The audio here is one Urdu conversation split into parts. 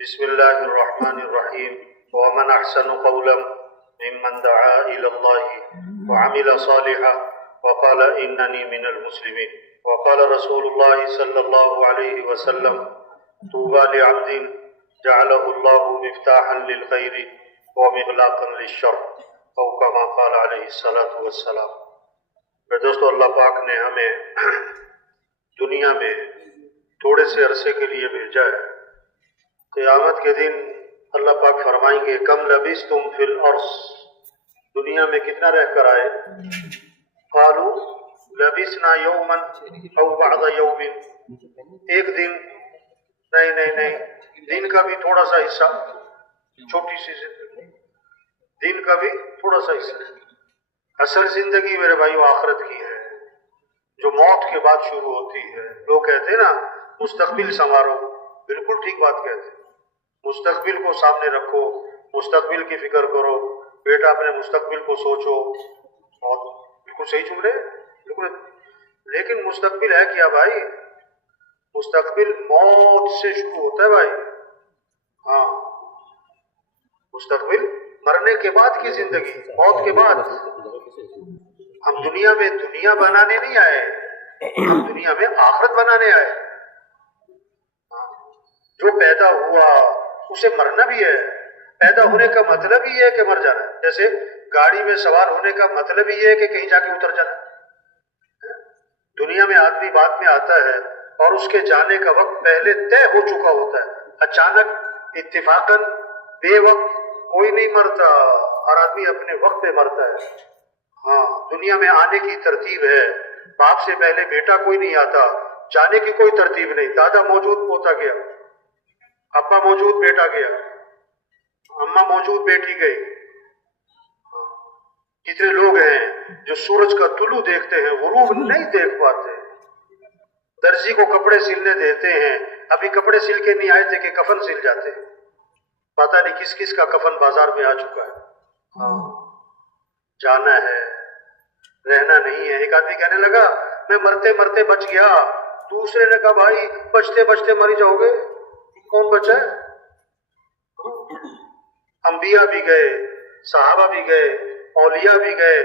بسم الله الرحمن الرحيم ومن أحسن قولا ممن دعا إلى الله وعمل صالحا وقال إنني من المسلمين وقال رسول الله صلى الله عليه وسلم طوبى لعبد جعله الله مفتاحا للخير ومغلاقا للشر أو كما قال عليه الصلاة والسلام۔ میرے دوستو، اللہ پاک نے ہمیں دنیا میں تھوڑے سے عرصے کے لیے بھیجا ہے۔ قیامت کے دن اللہ پاک فرمائیں گے کم لبثتم فی الارض، دنیا میں کتنا رہ کر آئے؟ قالوا لبثنا یوما او بعض یوم، ایک دن، نہیں، دن کا بھی تھوڑا سا حصہ، چھوٹی سی زندگی، دن کا بھی تھوڑا سا حصہ۔ اصل زندگی میرے بھائیو آخرت کی ہے، جو موت کے بعد شروع ہوتی ہے۔ لوگ کہتے ہیں نا مستقبل سنوارو، بالکل ٹھیک بات کہتے ہیں۔ مستقبل کو سامنے رکھو، مستقبل کی فکر کرو، بیٹا اپنے مستقبل کو سوچو، اور بالکل صحیح جملے، بالکل۔ لیکن مستقبل ہے کیا بھائی؟ مستقبل موت سے شروع ہوتا ہے بھائی۔ ہاں، مستقبل مرنے کے بعد کی زندگی، موت کے بعد۔ ہم دنیا میں دنیا بنانے نہیں آئے، ہم دنیا میں آخرت بنانے آئے۔ جو پیدا ہوا اسے مرنا بھی ہے۔ پیدا ہونے کا مطلب ہی ہے کہ مر جانا ہے۔ جیسے گاڑی میں سوار ہونے کا مطلب ہی ہے کہ کہیں جا کے اتر جانا ہے۔ دنیا میں آدمی بعد میں آتا ہے اور اس کے جانے کا وقت پہلے طے ہو چکا ہوتا ہے۔ اچانک اتفاقاً بے وقت کوئی نہیں مرتا، ہر آدمی اپنے وقت پہ مرتا ہے۔ ہاں، دنیا میں آنے کی ترتیب ہے۔ باپ سے پہلے بیٹا کوئی نہیں آتا، جانے کی کوئی ترتیب نہیں۔ دادا موجود پوتا گیا، ابا موجود بیٹا گیا، اماں موجود بیٹی گئی۔ کتنے لوگ ہیں جو سورج کا طلوع دیکھتے ہیں، غروب نہیں دیکھ پاتے۔ درزی کو کپڑے سلنے دیتے ہیں، ابھی کپڑے سل کے نہیں آئے تھے کہ کفن سل جاتے ہیں۔ پتہ نہیں کس کس کا کفن بازار میں آ چکا ہے۔ ہاں، جانا ہے، رہنا نہیں ہے۔ ایک آدمی کہنے لگا میں مرتے مرتے بچ گیا، دوسرے نے کہا بھائی بچتے بچتے مر جاؤ گے، کون بچا ہے؟ انبیاء بھی گئے، صحابہ بھی گئے، اولیاء بھی گئے،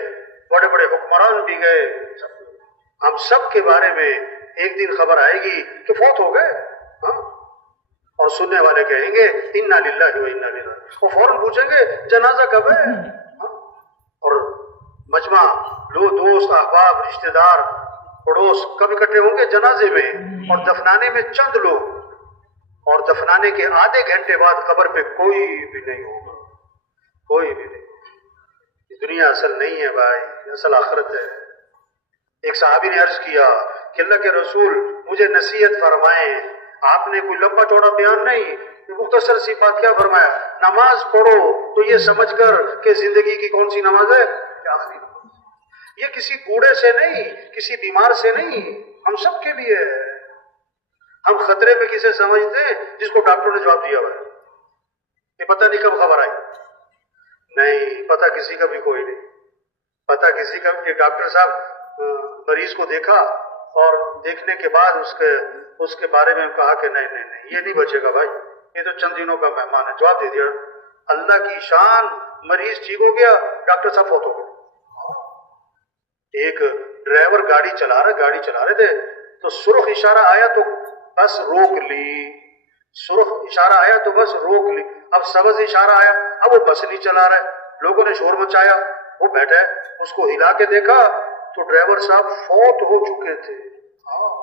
بڑے بڑے حکمران بھی گئے۔ ہم سب کے بارے میں ایک دن خبر آئے گی کہ فوت ہو گئے۔ ہاں، اور سننے والے کہیں گے انا للہ و انا الیہ راجعون، وہ فوراً پوچھیں گے جنازہ کب ہے؟ اور مجمع لو، دوست احباب رشتہ دار پڑوس کب اکٹھے ہوں گے؟ جنازے میں، اور دفنانے میں چند لوگ، اور دفنانے کے آدھے گھنٹے بعد قبر پہ کوئی بھی نہیں ہوگا، کوئی بھی نہیں۔ یہ دنیا اصل نہیں ہے بھائی، اصل آخرت ہے۔ ایک صحابی نے عرض کیا کہ اللہ کے رسول مجھے نصیحت فرمائیں۔ آپ نے کوئی لمبا چوڑا بیان نہیں، مختصر سی بات کیا فرمایا؟ نماز پڑھو تو یہ سمجھ کر کہ زندگی کی کون سی نماز ہے؟ کہ آخری نماز۔ یہ کسی بوڑھے سے نہیں، کسی بیمار سے نہیں، ہم سب کے لیے ہے۔ ہم خطرے میں کسے سمجھتے ہیں؟ جس کو ڈاکٹر نے جواب دیا ہوا ہے کہ پتہ نہیں کب خبر آئی۔ نہیں، پتہ کسی کا بھی کوئی نہیں، پتہ کسی کا۔ ایک ڈاکٹر صاحب مریض کو دیکھا اور دیکھنے کے بعد اس کے بارے میں کہا کہ نہیں، یہ نہیں بچے گا بھائی، یہ تو چند دنوں کا مہمان ہے۔ جواب دے دیا۔ اللہ کی شان، مریض ٹھیک ہو گیا، ڈاکٹر صاحب فوت ہو گئے۔ ایک ڈرائیور گاڑی چلا رہے تھے تو سرخ اشارہ آیا تو بس روک لی، سرخ اشارہ آیا تو بس روک لی۔ اب سبز اشارہ آیا، اب وہ بس نہیں چلا رہا ہے۔ لوگوں نے شور مچایا، وہ بیٹھا ہے، اس کو ہلا کے دیکھا تو ڈرائیور صاحب فوت ہو چکے تھے۔ ہاں،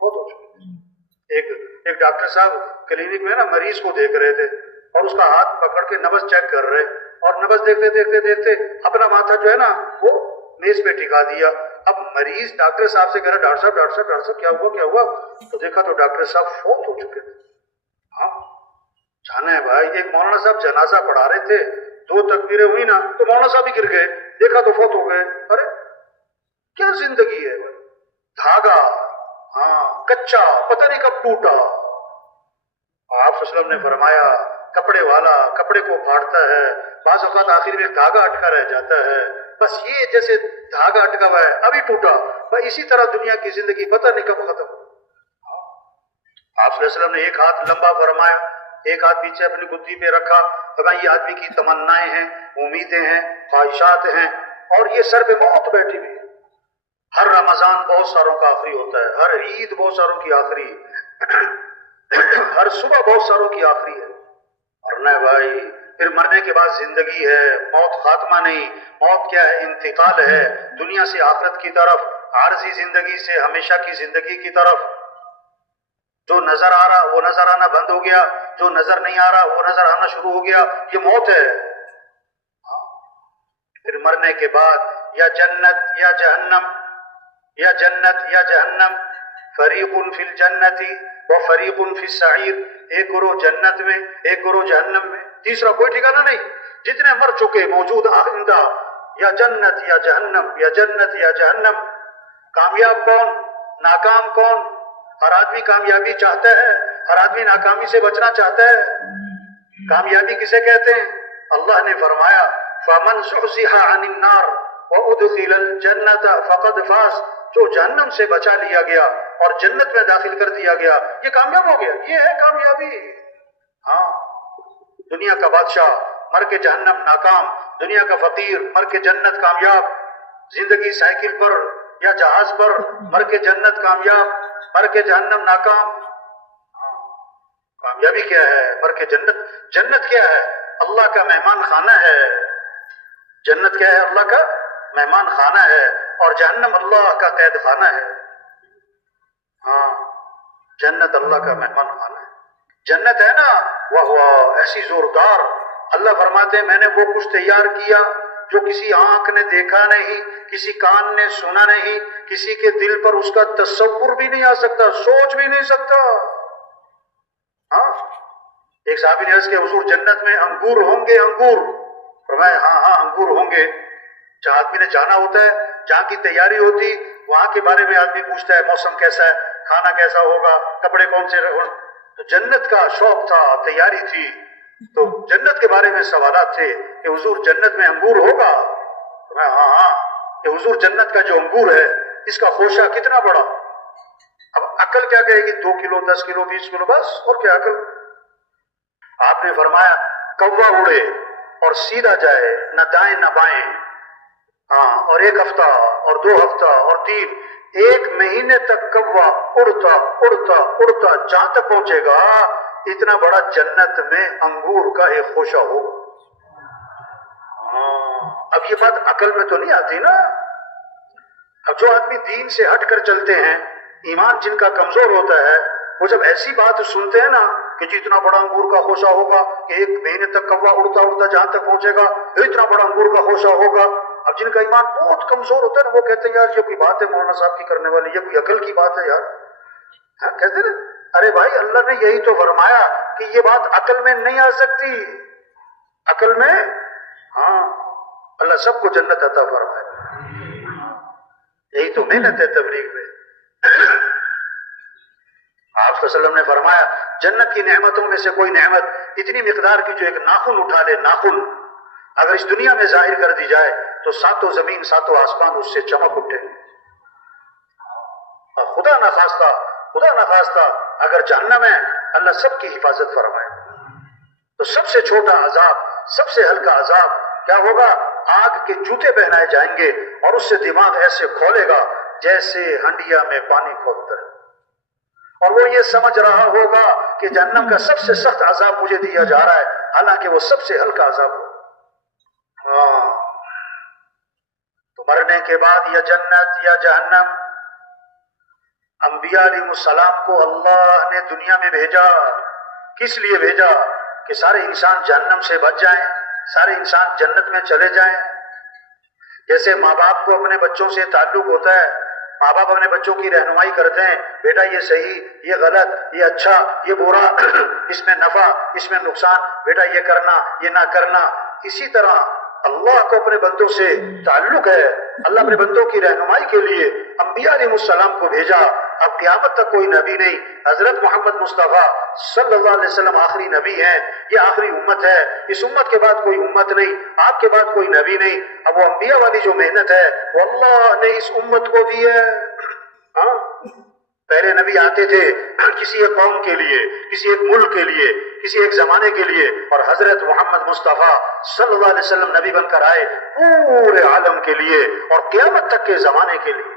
فوت ہو چکے تھے۔ ایک ڈاکٹر صاحب کلینک میں نا مریض کو دیکھ رہے تھے اور اس کا ہاتھ پکڑ کے نبض چیک کر رہے، اور نبض دیکھتے اپنا ماتھا جو ہے نا وہ میز پہ ٹکا دیا۔ اب مریض ڈاکٹر صاحب سے کہہ رہا ڈاکٹر صاحب کیا ہوا؟ تو دیکھا تو ڈاکٹر صاحب فوت ہو چکے تھے۔ ہاں، جانا ہے بھائی۔ ایک مولانا صاحب جنازہ پڑھا رہے تھے، 2 تکبیریں ہوئی نا تو مولانا صاحب ہی گر گئے، دیکھا تو فوت ہو گئے۔ ارے کیا زندگی ہے بھائی؟ دھاگا، ہاں، کچا، پتہ نہیں کب ٹوٹا۔ آپ صلی اللہ علیہ وسلم نے فرمایا کپڑے والا کپڑے کو پھاڑتا ہے، بعض اوقات آخر میں دھاگا اٹکا رہ جاتا ہے، بس یہ جیسے دھاگا اٹکا ہوا ہے ابھی ٹوٹا، بس اسی طرح دنیا کی زندگی پتہ نہیں کب ختم۔ آپ صلی اللہ علیہ وسلم نے ایک ہاتھ لمبا فرمایا، ایک ہاتھ پیچھے اپنی گدی پہ رکھا، اگر یہ آدمی کی تمنائیں ہیں، امیدیں ہیں، خواہشات ہیں، اور یہ سر پہ موت بیٹھی ہوئی ہے۔ ہر رمضان بہت ساروں کا آخری ہوتا ہے، ہر عید بہت ساروں کی آخری ہر صبح بہت ساروں کی آخری ہے۔ اور نہ بھائی، پھر مرنے کے بعد زندگی ہے، موت خاتمہ نہیں، موت کیا ہے؟ انتقال ہے، دنیا سے آخرت کی طرف، عارضی زندگی سے ہمیشہ کی زندگی کی طرف۔ جو نظر آ رہا وہ نظر آنا بند ہو گیا، جو نظر نہیں آ رہا وہ نظر آنا شروع ہو گیا، یہ موت ہے۔ پھر مرنے کے بعد یا جنت یا جہنم، یا جنت یا جہنم، فریق فی الجنت و فریق فی السعیر، ایک گروہ جنت میں ایک گروہ جہنم میں، تیسرا کوئی ٹھکانہ نہیں۔ جتنے مر چکے موجود آئندہ، یا جنت یا جہنم، یا جنت یا جہنم۔ کامیاب کون؟ ناکام کون؟ ہر آدمی کامیابی چاہتا ہے، ہر آدمی ناکامی سے بچنا چاہتا ہے۔ کامیابی کسے کہتے ہیں؟ اللہ نے فرمایا فَمَنْ زُحْزِحَ عَنِ النَّارِ وَأُدْخِلَ الْجَنَّةَ فَقَدْ فَازَ، جو جہنم سے بچا لیا گیا اور جنت میں داخل کر دیا گیا، یہ کامیاب ہو گیا، یہ ہے کامیابی۔ ہاں، دنیا کا بادشاہ مر کے جہنم ناکام، دنیا کا فقیر مر کے جنت کامیاب، زندگی سائیکل پر یا جہاز پر مر کے جنت کامیاب، مر کے جہنم ناکام۔ کامیابی کیا ہے؟ مر کے جنت۔ جنت کیا ہے؟ اللہ کا مہمان خانہ ہے۔ جنت کیا ہے؟ اللہ کا مہمان خانہ ہے، اور جہنم اللہ کا قید خانہ ہے۔ ہاں، جنت اللہ کا مہمان خانہ ہے۔ جنت ہے نا، واہ ایسی زوردار، اللہ فرماتے ہیں میں نے وہ کچھ تیار کیا جو کسی آنکھ نے دیکھا نہیں، کسی کان نے سنا نہیں، کسی کے دل پر اس کا تصور بھی نہیں آ سکتا، سوچ بھی نہیں سکتا۔ ہاں، ایک صحابی نے عرض کیا حضور جنت میں انگور ہوں گے؟ انگور؟ فرمایا ہاں ہاں انگور ہوں گے۔ جہاں آدمی نے جانا ہوتا ہے، جہاں کی تیاری ہوتی، وہاں کے بارے میں آدمی پوچھتا ہے موسم کیسا ہے، کھانا کیسا ہوگا، کپڑے کون سے رہے۔ تو جنت کا شوق تھا، تیاری تھی، تو جنت کے بارے میں سوالات تھے کہ حضور جنت میں انگور ہوگا؟ ہاں ہاں کہ حضور جنت کا جو انگور ہے اس کا خوشہ کتنا بڑا۔ اب عقل کیا کہے گی؟ 2 کلو 10 کلو 20 کلو، بس اور کیا عقل۔ آپ نے فرمایا کوا اڑے اور سیدھا جائے، نہ دائیں نہ بائیں، ہاں، اور 1 ہفتہ اور 2 ہفتہ اور 3، 1 مہینے تک کوا اڑتا اڑتا اڑتا جہاں تک پہنچے گا، اتنا بڑا جنت میں انگور کا ایک خوشہ ہو۔ اب یہ بات عقل میں تو نہیں آتی نا۔ اب جو آدمی دین سے ہٹ کر چلتے ہیں، ایمان جن کا کمزور ہوتا ہے، وہ جب ایسی بات سنتے ہیں نا کہ جی اتنا بڑا انگور کا خوشہ ہوگا کہ 1 مہینے تک کوا اڑتا اڑتا جہاں تک پہنچے گا، اتنا بڑا انگور کا خوشہ ہوگا۔ اب جن کا ایمان بہت کمزور ہوتا ہے نا، وہ کہتے ہیں یار یہ کوئی بات ہے مولانا صاحب کی کرنے والی، یہ کوئی عقل کی بات ہے یار۔ ہاں کہتے ہیں ارے بھائی اللہ نے یہی تو فرمایا کہ یہ بات عقل میں نہیں آ سکتی، عقل میں۔ ہاں، اللہ سب کو جنت عطا فرمائے، یہی تو محنت ہے تبلیغ میں۔ آپ صلی اللہ علیہ وسلم نے فرمایا جنت کی نعمتوں میں سے کوئی نعمت اتنی مقدار کی جو ایک ناخن اٹھا لے، ناخن اگر اس دنیا میں ظاہر کر دی جائے تو 7 زمین 7 آسمان اس سے چمک اٹھے۔ اور خدا نخواستہ اگر جہنم ہے، اللہ سب کی حفاظت فرمائے، تو سب سے چھوٹا عذاب، سب سے ہلکا عذاب کیا ہوگا؟ آگ کے جوتے پہنائے جائیں گے اور اس سے دماغ ایسے کھولے گا جیسے ہنڈیا میں پانی کھولتا ہے، اور وہ یہ سمجھ رہا ہوگا کہ جہنم کا سب سے سخت عذاب مجھے دیا جا رہا ہے، حالانکہ وہ سب سے ہلکا عذاب ہو۔ تو مرنے کے بعد یا جنت یا جہنم۔ انبیاء علیہ السلام کو اللہ نے دنیا میں بھیجا، کس لیے بھیجا؟ کہ سارے انسان جہنم سے بچ جائیں، سارے انسان جنت میں چلے جائیں۔ جیسے ماں باپ کو اپنے بچوں سے تعلق ہوتا ہے، ماں باپ اپنے بچوں کی رہنمائی کرتے ہیں، بیٹا یہ صحیح، یہ غلط، یہ اچھا، یہ برا، اس میں نفع، اس میں نقصان، بیٹا یہ کرنا، یہ نہ کرنا۔ اسی طرح اللہ کو اپنے بندوں سے تعلق ہے، اللہ اپنے بندوں کی رہنمائی کے لیے انبیاء علیہ السلام کو بھیجا۔ اب قیامت تک کوئی نبی نہیں، حضرت محمد مصطفیٰ صلی اللہ علیہ وسلم آخری نبی ہیں، یہ آخری امت ہے، اس امت کے بعد کوئی امت نہیں، آپ کے بعد کوئی نبی نہیں۔ اب وہ انبیاء والی جو محنت ہے وہ اللہ نے اس امت کو دی ہے۔ ہاں، پہلے نبی آتے تھے کسی ایک قوم کے لیے، کسی ایک ملک کے لیے، کسی ایک زمانے کے لیے، اور حضرت محمد مصطفیٰ صلی اللہ علیہ وسلم نبی بن کر آئے پورے عالم کے لیے اور قیامت تک کے زمانے کے لیے۔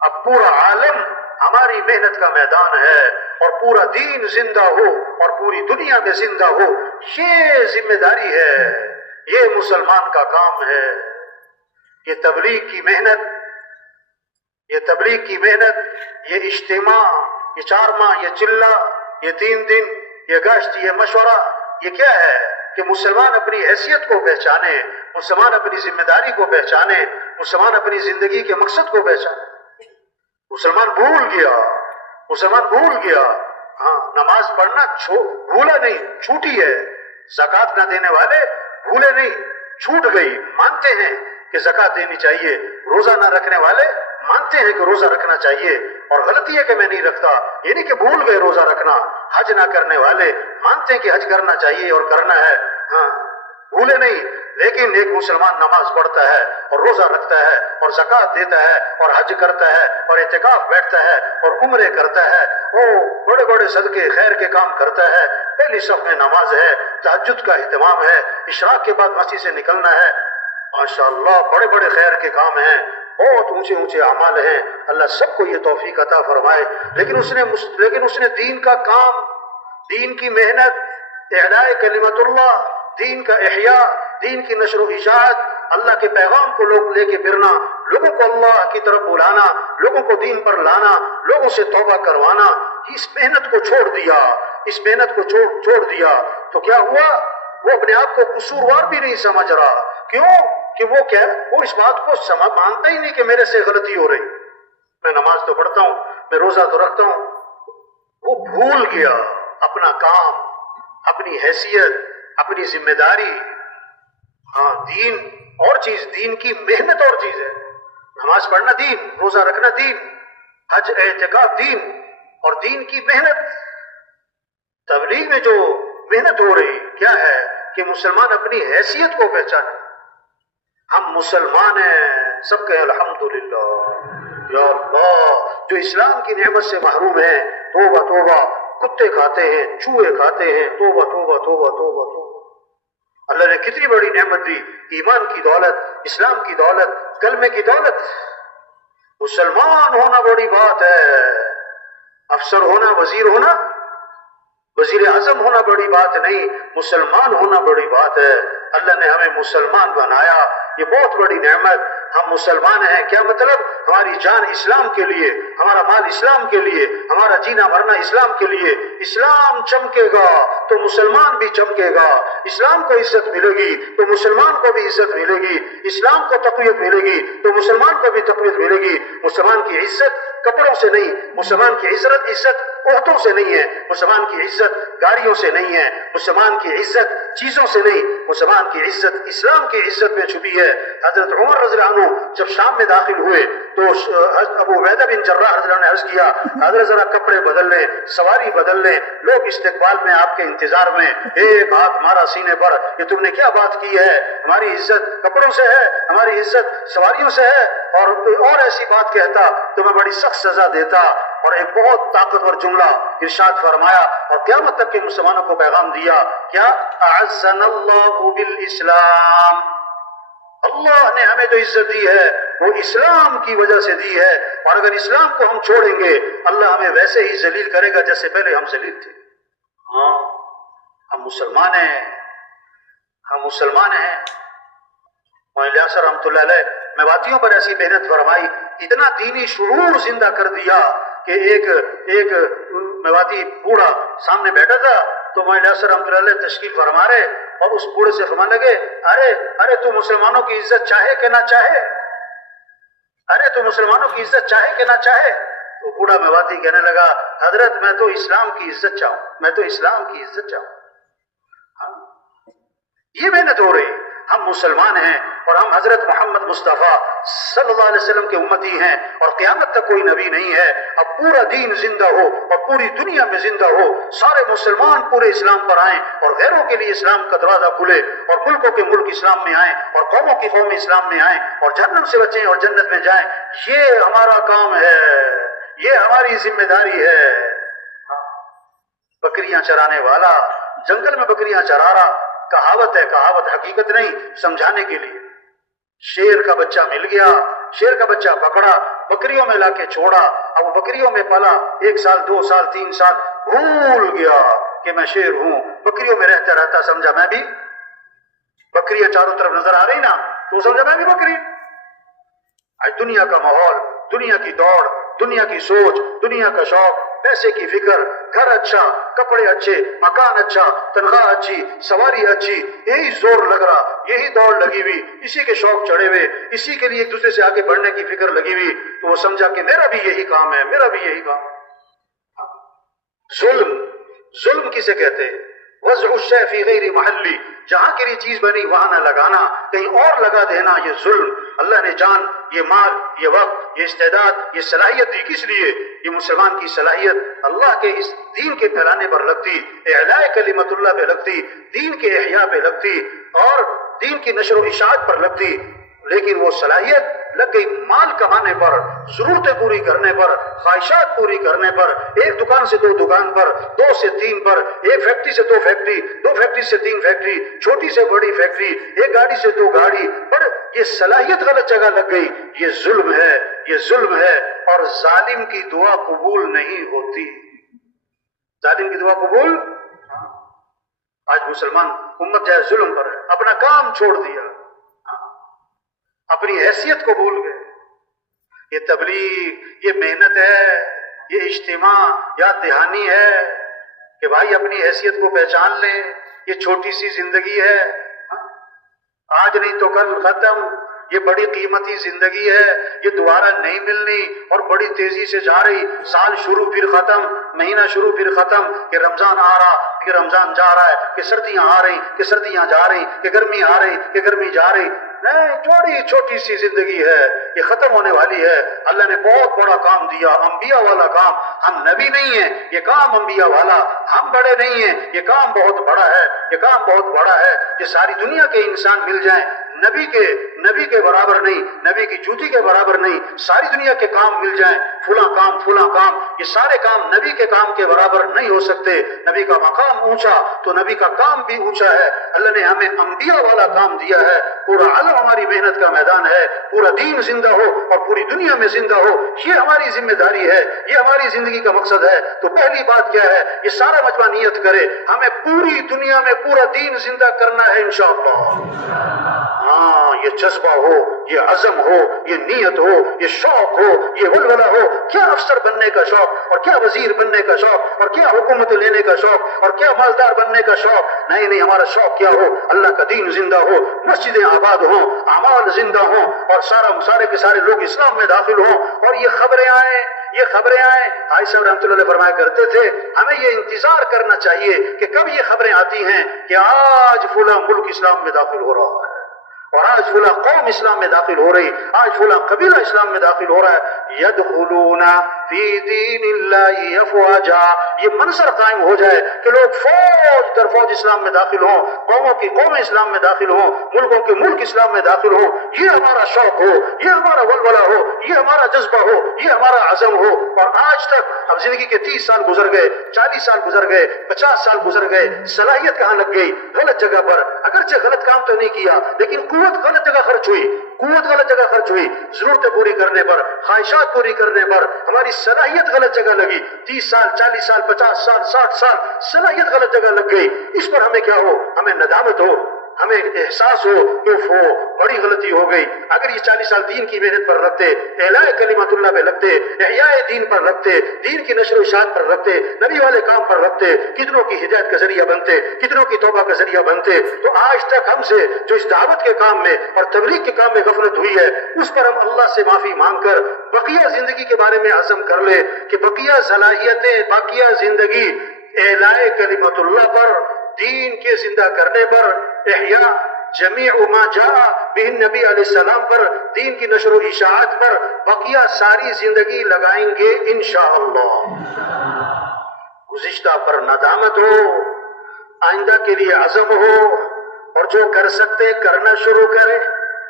اب پورا عالم ہماری محنت کا میدان ہے، اور پورا دین زندہ ہو اور پوری دنیا میں زندہ ہو، یہ ذمہ داری ہے، یہ مسلمان کا کام ہے۔ یہ تبلیغ کی محنت، یہ اجتماع، یہ 4 ماہ، یہ چلہ، یہ 3 دن، یہ گشت، یہ مشورہ، یہ کیا ہے کہ مسلمان اپنی حیثیت کو پہچانے، مسلمان اپنی ذمہ داری کو پہچانے، مسلمان اپنی زندگی کے مقصد کو پہچانے۔ مسلمان بھول گیا، ہاں نماز پڑھنا بھولا نہیں، چھوٹی ہے۔ زکوٰۃ نہ دینے والے بھولے نہیں، چھوٹ گئی، مانتے ہیں کہ زکوٰۃ دینی چاہیے۔ روزہ نہ رکھنے والے مانتے ہیں کہ روزہ رکھنا چاہیے، اور غلطی ہے کہ میں نہیں رکھتا، یہ نہیں کہ بھول گئے روزہ رکھنا۔ حج نہ کرنے والے مانتے ہیں کہ حج کرنا چاہیے اور کرنا ہے، ہاں بھولے نہیں۔ لیکن ایک مسلمان نماز پڑھتا ہے اور روزہ رکھتا ہے اور زکوٰۃ دیتا ہے اور حج کرتا ہے اور اعتکاف بیٹھتا ہے اور عمرے کرتا ہے، وہ بڑے بڑے صدقے خیر کے کام کرتا ہے، پہلی صف میں نماز ہے، تہجد کا اہتمام ہے، اشراق کے بعد مسجد سے نکلنا ہے، ماشاءاللہ بڑے بڑے خیر کے کام ہیں، بہت اونچے اونچے اعمال ہیں، اللہ سب کو یہ توفیق عطا فرمائے۔ لیکن اس نے دین کا کام، دین کی محنت، اعلاء کلمت اللہ، دین کا احیاء، دین کی نشر و اشاعت، اللہ کے پیغام کو لوگ لے کے پھرنا، لوگوں کو اللہ کی طرف بلانا، لوگوں کو دین پر لانا، لوگوں سے توبہ کروانا، اس محنت کو چھوڑ دیا تو کیا ہوا؟ وہ اپنے آپ کو قصوروار بھی نہیں سمجھ رہا۔ کیوں؟ کہ وہ اس بات کو مانتا ہی نہیں کہ میرے سے غلطی ہو رہی۔ میں نماز تو پڑھتا ہوں، میں روزہ تو رکھتا ہوں۔ وہ بھول گیا اپنا کام، اپنی حیثیت، اپنی ذمہ داری۔ ہاں دین اور چیز، دین کی محنت اور چیز ہے۔ نماز پڑھنا دین، روزہ رکھنا دین، حج اعتکاف دین، اور دین کی محنت۔ تبلیغ میں جو محنت ہو رہی کیا ہے کہ مسلمان اپنی حیثیت کو پہچانے۔ ہم مسلمان ہیں، سب کہیں الحمدللہ، یا اللہ۔ جو اسلام کی نعمت سے محروم ہیں، توبہ توبہ، کتے کھاتے ہیں، چوہے کھاتے ہیں، توبہ توبہ توبہ توبہ توبہ۔ اللہ نے کتنی بڑی نعمت دی، ایمان کی دولت، اسلام کی دولت، کلمے کی دولت۔ مسلمان ہونا بڑی بات ہے، افسر ہونا، وزیر ہونا، وزیر اعظم ہونا بڑی بات نہیں، مسلمان ہونا بڑی بات ہے۔ اللہ نے ہمیں مسلمان بنایا، یہ بہت بڑی نعمت۔ ہم مسلمان ہیں، کیا مطلب؟ ہماری جان اسلام کے لیے، ہمارا مال اسلام کے لیے، ہمارا جینا مرنا اسلام کے لیے۔ اسلام چمکے گا تو مسلمان بھی چمکے گا، اسلام کو عزت ملے گی تو مسلمان کو بھی عزت ملے گی، اسلام کو تقویت ملے گی تو مسلمان کو بھی تقویت ملے گی۔ مسلمان کی عزت کپڑوں سے نہیں، مسلمان کی عزت عہدوں سے نہیں ہے، مسلمان کی عزت گاڑیوں سے نہیں ہے، مسلمان کی عزت چیزوں سے نہیں، مسلمان کی عزت اسلام کی عزت میں چھپی ہے۔ حضرت عمر رضی اللہ عنہ جب شام میں داخل ہوئے تو ابو عبیدہ بن جراح رضی اللہ عنہ نے عرض کیا، حضرت ذرا کپڑے بدل لیں، سواری بدل لیں۔ لوگ استقبال میں آپ کے انتظار میں، ایک ہاتھ مارا سینے پر کہ تم نے کیا بات کی ہے؟ ہماری عزت کپڑوں سے ہے، ہماری عزت سواریوں سے ہے، اور کوئی اور ایسی بات کہتا تو میں بڑی سخت سزا دیتا۔ اور ایک بہت طاقتور جملہ ارشاد فرمایا اور قیامت تک کے مسلمانوں کو پیغام دیا، کیا؟ اعزنا اللہ بالاسلام۔ اللہ نے ہمیں جو عزت دی ہے وہ اسلام کی وجہ سے دی ہے، اور اگر اسلام کو ہم چھوڑیں گے اللہ ہمیں ویسے ہی ذلیل کرے گا جیسے پہلے ہم ذلیل تھے۔ ہاں ہم مسلمان ہیں، ہم مسلمان ہیں۔ مولانا الیاس رحمۃ اللہ علیہ میواتیوں پر ایسی محنت فرمائی، اتنا دینی شعور زندہ کر دیا کہ ایک میواتی بوڑھا سامنے بیٹھا تھا تو مولانا الیاس رحمۃ اللہ علیہ تشکیل فرما رہے، اور اس بوڑھے سے فرمانے لگے، ارے تو مسلمانوں کی عزت چاہے کہ نہ چاہے، ارے تو مسلمانوں کی عزت چاہے کہ نہ چاہے۔ تو بوڑھا میواتی کہنے لگا، حضرت میں تو اسلام کی عزت چاہوں، میں تو اسلام کی عزت چاہوں۔ ہاں یہ محنت ہو رہی۔ ہم مسلمان ہیں اور ہم حضرت محمد مصطفیٰ صلی اللہ علیہ وسلم کے امتی ہیں، اور قیامت تک کوئی نبی نہیں ہے۔ اب پورا دین زندہ ہو اور پوری دنیا میں زندہ ہو، سارے مسلمان پورے اسلام پر آئیں اور غیروں کے لیے اسلام کا دروازہ کھلے، اور ملکوں کے ملک اسلام میں آئیں اور قوموں کی قوم اسلام میں آئیں، اور جہنم سے بچیں اور جنت میں جائیں۔ یہ ہمارا کام ہے، یہ ہماری ذمہ داری ہے۔ بکریاں چرانے والا جنگل میں بکریاں چرا رہا، کہاوت ہے، کہاوت حقیقت نہیں، سمجھانے کے لیے۔ شیر کا بچہ مل گیا، شیر کا بچہ پکڑا، بکریوں میں لا کے چھوڑا، اب وہ بکریوں میں پلا 1 سال 2 سال 3 سال، بھول گیا کہ میں شیر ہوں، بکریوں میں رہتا رہتا سمجھا میں بھی بکریاں چاروں طرف نظر آ رہی نا، تو سمجھا میں بھی بکری۔ آج دنیا کا ماحول، دنیا کی دوڑ، دنیا کی سوچ، دنیا کا شوق، پیسے کی فکر، گھر اچھا، کپڑے اچھے، مکان اچھا، تنخواہ اچھی، سواری اچھی، یہی زور لگ رہا، یہی دوڑ لگی ہوئی، اسی کے شوق چڑھے ہوئے، اسی کے لیے ایک دوسرے سے آگے بڑھنے کی فکر لگی ہوئی، تو وہ سمجھا کہ میرا بھی یہی کام ہے، میرا بھی یہی کام ہے۔ ظلم، ظلم کسے کہتے ہیں؟ وضع الشیء فی غیر محلی، جہاں کے لیے چیز بنی وہاں نہ لگانا، کہیں اور لگا دینا، یہ ظلم۔ اللہ نے جان، یہ مال، یہ وقت، یہ استعداد، یہ صلاحیت دی کس لیے؟ یہ مسلمان کی صلاحیت اللہ کے اس دین کے پھیلانے پر لگتی، اعلاء کلمت اللہ پہ لگتی، دین کے احیاء پہ لگتی، اور دین کی نشر و اشاعت پر لگتی، لیکن وہ صلاحیت لگ گئی مال کمانے پر، ضرورتیں پوری کرنے پر، خواہشات پوری کرنے پر، ایک دکان سے 2 دکان پر، 2 سے 3 پر، ایک فیکٹری سے 2 فیکٹری، 2 فیکٹری سے 3 فیکٹری، چھوٹی سے بڑی فیکٹری، ایک گاڑی سے 2 گاڑی، پر یہ صلاحیت غلط جگہ لگ گئی، یہ ظلم ہے، یہ ظلم ہے، اور ظالم کی دعا قبول نہیں ہوتی۔ ظالم کی دعا قبول، آج مسلمان امت جو ہے ظلم پر ہے، اپنا کام چھوڑ دیا، اپنی حیثیت کو بھول گئے۔ یہ تبلیغ، یہ محنت ہے، یہ اجتماع یا دہانی ہے کہ بھائی اپنی حیثیت کو پہچان لیں، یہ چھوٹی سی زندگی ہے، آج نہیں تو کل ختم، یہ بڑی قیمتی زندگی ہے، یہ دوبارہ نہیں ملنی، اور بڑی تیزی سے جا رہی، سال شروع پھر ختم، مہینہ شروع پھر ختم، کہ رمضان آ رہا کہ رمضان جا رہا ہے، کہ سردیاں آ رہی کہ سردیاں جا رہی، کہ گرمی آ رہی کہ گرمی جا رہی۔ نہیں، چھوٹی سی زندگی ہے، یہ ختم ہونے والی ہے۔ اللہ نے بہت بڑا کام دیا، انبیاء والا کام، ہم نبی نہیں ہیں، یہ کام انبیاء والا، ہم بڑے نہیں ہیں، یہ کام بہت بڑا ہے، یہ کام بہت بڑا ہے کہ ساری دنیا کے انسان مل جائیں، نبی کے برابر نہیں، نبی کی جوتی کے برابر نہیں، ساری دنیا کے کام مل جائیں، فلاں کام، یہ سارے کام نبی کے کام کے برابر نہیں ہو سکتے۔ نبی کا مقام اونچا تو نبی کا کام بھی اونچا ہے۔ اللہ نے ہمیں انبیاء والا کام دیا ہے، پورا عالم ہماری محنت کا میدان ہے، پورا دین زندہ ہو اور پوری دنیا میں زندہ ہو، یہ ہماری ذمہ داری ہے، یہ ہماری زندگی کا مقصد ہے۔ تو پہلی بات کیا ہے؟ یہ سارا مجمع نیت کرے، ہمیں پوری دنیا میں پورا دین زندہ کرنا ہے انشاءاللہ۔ ہاں، یہ جذبہ ہو، یہ عزم ہو، یہ نیت ہو، یہ شوق ہو، یہ ولولہ ہو، کیا افسر بننے کا شوق، اور کیا وزیر بننے کا شوق، اور کیا حکومت لینے کا شوق، اور کیا مالدار بننے کا شوق۔ نہیں، ہمارا شوق کیا ہو؟ اللہ کا دین زندہ ہو، مسجدیں آباد ہوں، اعمال زندہ ہوں، اور سارے کے سارے لوگ اسلام میں داخل ہوں، اور یہ خبریں آئیں۔ عائشہ رحمۃ اللہ علیہ فرمایا کرتے تھے، ہمیں یہ انتظار کرنا چاہیے کہ کب یہ خبریں آتی ہیں کہ آج فلاں ملک اسلام میں داخل ہو رہا ہے، اور آج فلاں قوم اسلام میں داخل ہو رہی، آج فلاں قبیلہ اسلام میں داخل ہو رہا ہے۔ یدخلون فی دین اللہ افواجا، یہ منظر قائم ہو جائے کہ لوگ فوج در فوج اسلام میں داخل ہوں، قوموں کی قومیں اسلام میں داخل ہوں، ملکوں کے ملک اسلام میں داخل ہوں، یہ ہمارا شوق ہو، یہ ہمارا ولولہ ہو، یہ ہمارا جذبہ ہو، یہ ہمارا عزم ہو۔ اور آج تک اب زندگی کے 30 سال گزر گئے، 40 سال گزر گئے، 50 سال گزر گئے، صلاحیت کہاں لگ گئی؟ غلط جگہ پر۔ اگرچہ غلط کام تو نہیں کیا، لیکن قوت غلط جگہ خرچ ہوئی، ضرورتیں پوری کرنے پر، خواہشات پوری کرنے پر ہماری صلاحیت غلط جگہ لگی۔ 30 سال، 40 سال، 50 سال، 60 سال صلاحیت غلط جگہ لگ گئی۔ اس پر ہمیں کیا ہو؟ ہمیں ندامت ہو، ہمیں احساس ہو کہ بڑی غلطی ہو گئی۔ اگر یہ 40 سال دین کی محنت پر رکھتے، اعلاء کلمت اللہ پہ رکھتے، احیاء دین پر رکھتے، دین کی نشر و اشاعت پر رکھتے، نبی والے کام پر رکھتے، کتنوں کی ہدایت کا ذریعہ بنتے، کتنوں کی توبہ کا ذریعہ بنتے۔ تو آج تک ہم سے جو اس دعوت کے کام میں اور تبلیغ کے کام میں غفلت ہوئی ہے، اس پر ہم اللہ سے معافی مانگ کر بقیہ زندگی کے بارے میں عزم کر لے کہ بقیہ صلاحیتیں، بقیہ زندگی اعلاء کلمت اللہ پر، دین کے زندہ کرنے پر، احیاء جمیع ما جاء بہ نبی علیہ السلام پر، دین کی نشر و اشاعت پر بقیہ ساری زندگی لگائیں گے انشاءاللہ۔ گزشتہ پر ندامت ہو، آئندہ کے لیے عزم ہو، اور جو کر سکتے کرنا شروع کرے،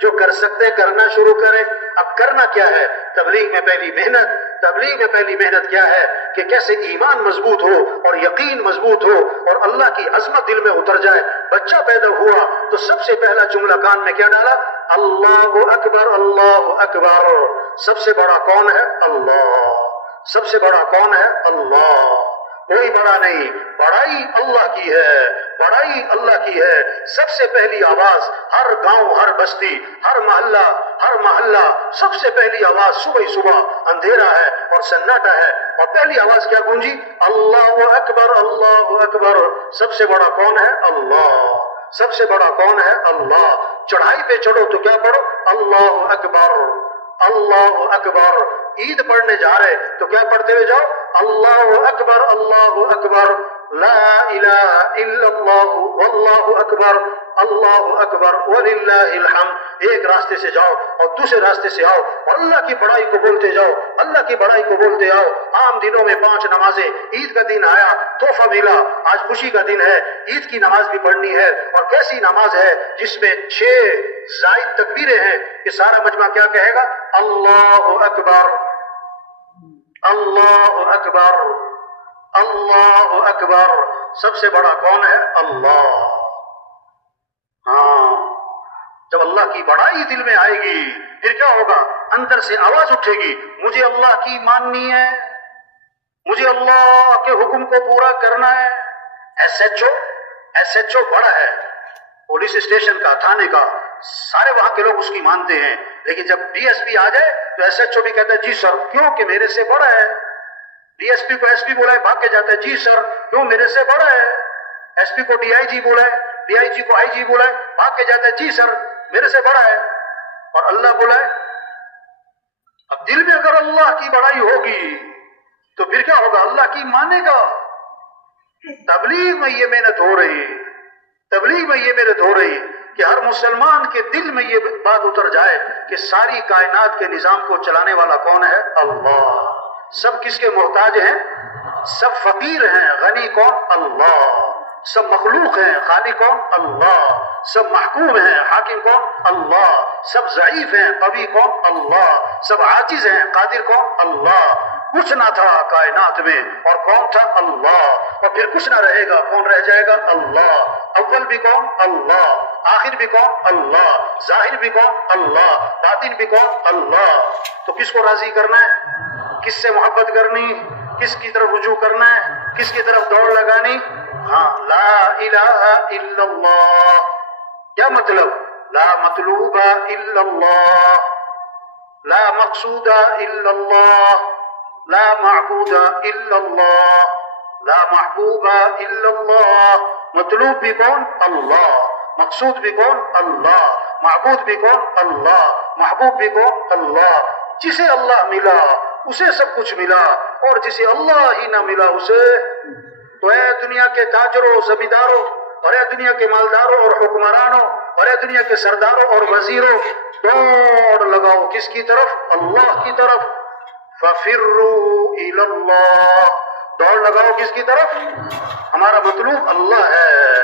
جو کر سکتے کرنا شروع کرے۔ اب کرنا کیا ہے؟ تبلیغ میں پہلی محنت، تبلیغ میں پہلی محنت کیا ہے کہ کیسے ایمان مضبوط ہو اور یقین مضبوط ہو اور اللہ کی عظمت دل میں اتر جائے. بچہ پیدا ہوا تو سب سے پہلا جملہ کان میں کیا ڈالا؟ اللہ اکبر اللہ اکبر. سب سے بڑا کون ہے؟ اللہ. سب سے بڑا کون ہے؟ اللہ. کوئی بڑا نہیں، بڑائی اللہ کی ہے، بڑائی اللہ کی ہے. سب سے پہلی آواز ہر گاؤں، ہر بستی، ہر محلہ سب سے پہلی آواز صبح اندھیرا ہے اور سناٹا ہے اور پہلی آواز کیا گونجی؟ اللہ اکبر اللہ اکبر. سب سے بڑا کون ہے؟ اللہ. سب سے بڑا کون ہے؟ اللہ. چڑھائی پہ چڑھو تو کیا پڑھو؟ اللہ اکبر اللہ اکبر. عید پڑھنے جا رہے تو کیا پڑھتے ہوئے جاؤ؟ اللہ اکبر لا الہ الا اللہ واللہ اکبر وللہ الحمد. ایک راستے سے جاؤ اور دوسرے راستے سے آؤ اور اللہ کی بڑائی کو بولتے جاؤ، اللہ کی بڑائی کو بولتے آؤ. عام دنوں میں 5 نمازیں، عید کا دن آیا تحفہ ملا، آج خوشی کا دن ہے، عید کی نماز بھی پڑھنی ہے. اور کیسی نماز ہے جس میں 6 زائد تکبیریں ہیں کہ سارا مجمع کیا کہے گا؟ اللہ اکبر اللہ اکبر اللہ اکبر. سب سے بڑا کون ہے؟ اللہ. ہاں، جب اللہ کی بڑائی دل میں آئے گی پھر کیا ہوگا؟ اندر سے آواز اٹھے گی، مجھے اللہ کی ماننی ہے، مجھے اللہ کے حکم کو پورا کرنا ہے. ایس ایچ او بڑا ہے، پولیس اسٹیشن کا، تھانے کا، سارے وہاں کے لوگ اس کی مانتے ہیں. لیکن جب ڈی ایس پی آ جائے تو ایس ایچ او بھی کہتا ہے جی سر، کیوں کہ میرے سے بڑا ہے. ڈی ایس پی کو ایس پی بولا ہے، بھاگ کے جاتا ہے، جی سر کیوں میرے سے بڑا ہے. ایس پی کو ڈی آئی جی بولا ہے، ڈی آئی جی کو آئی جی بولا ہے، بھاگ کے جاتا ہے، جی سر میرے سے بڑا ہے. اور اللہ بولا ہے. اب دل میں اگر اللہ کی بڑائی ہوگی تو پھر کیا ہوگا؟ اللہ کی مانے گا. تبلیغ میں یہ محنت ہو رہی، تبلیغ میں یہ محنت ہو رہی کہ ہر مسلمان کے دل میں یہ بات اتر جائے کہ ساری کائنات کے نظام کو چلانے والا کون ہے؟ اللہ. سب کس کے محتاج ہیں؟ سب فقیر ہیں، غنی کون؟ اللہ. سب مخلوق ہیں، خالق کون؟ اللہ. سب محکوم ہیں، حاکم کون؟ اللہ. سب ضعیف ہیں، قوی کون؟ اللہ. سب عاجز ہیں، قادر کون؟ اللہ. کچھ نہ تھا کائنات میں اور کون تھا؟ اللہ. اور پھر کچھ نہ رہے گا، کون رہ جائے گا؟ اللہ. اول بھی کون؟ اللہ. آخر بھی کون؟ اللہ. ظاہر بھی کون؟ اللہ. باطن بھی کون؟ اللہ. تو کس کو راضی کرنا ہے؟ کس سے محبت کرنی؟ کس کی طرف رجوع کرنا ہے؟ کس کی طرف دوڑ لگانی؟ ہاں، لا الہ الا اللہ. کیا مطلب؟ لا مطلوب الا اللہ، لا مقصود الا اللہ، لا معبود الا اللہ، لا محبوب الا اللہ. مطلوب بھی کون؟ اللہ. مقصود بھی کون؟ اللہ. معبود بھی کون؟ اللہ. محبوب بھی کون؟ اللہ. جسے اللہ ملا اسے سب کچھ ملا اور جسے اللہ ہی نہ ملا اسے. تو اے دنیا کے تاجروں، زمینداروں، اور اے دنیا کے مالداروں اور حکمرانوں، اور اے دنیا کے سرداروں اور وزیروں، دوڑ لگاؤ کس کی طرف؟ اللہ کی طرف. فَفِرُّوا إِلَى اللَّهِ. دوڑ لگاؤ کس کی طرف؟ ہمارا مطلوب اللہ ہے.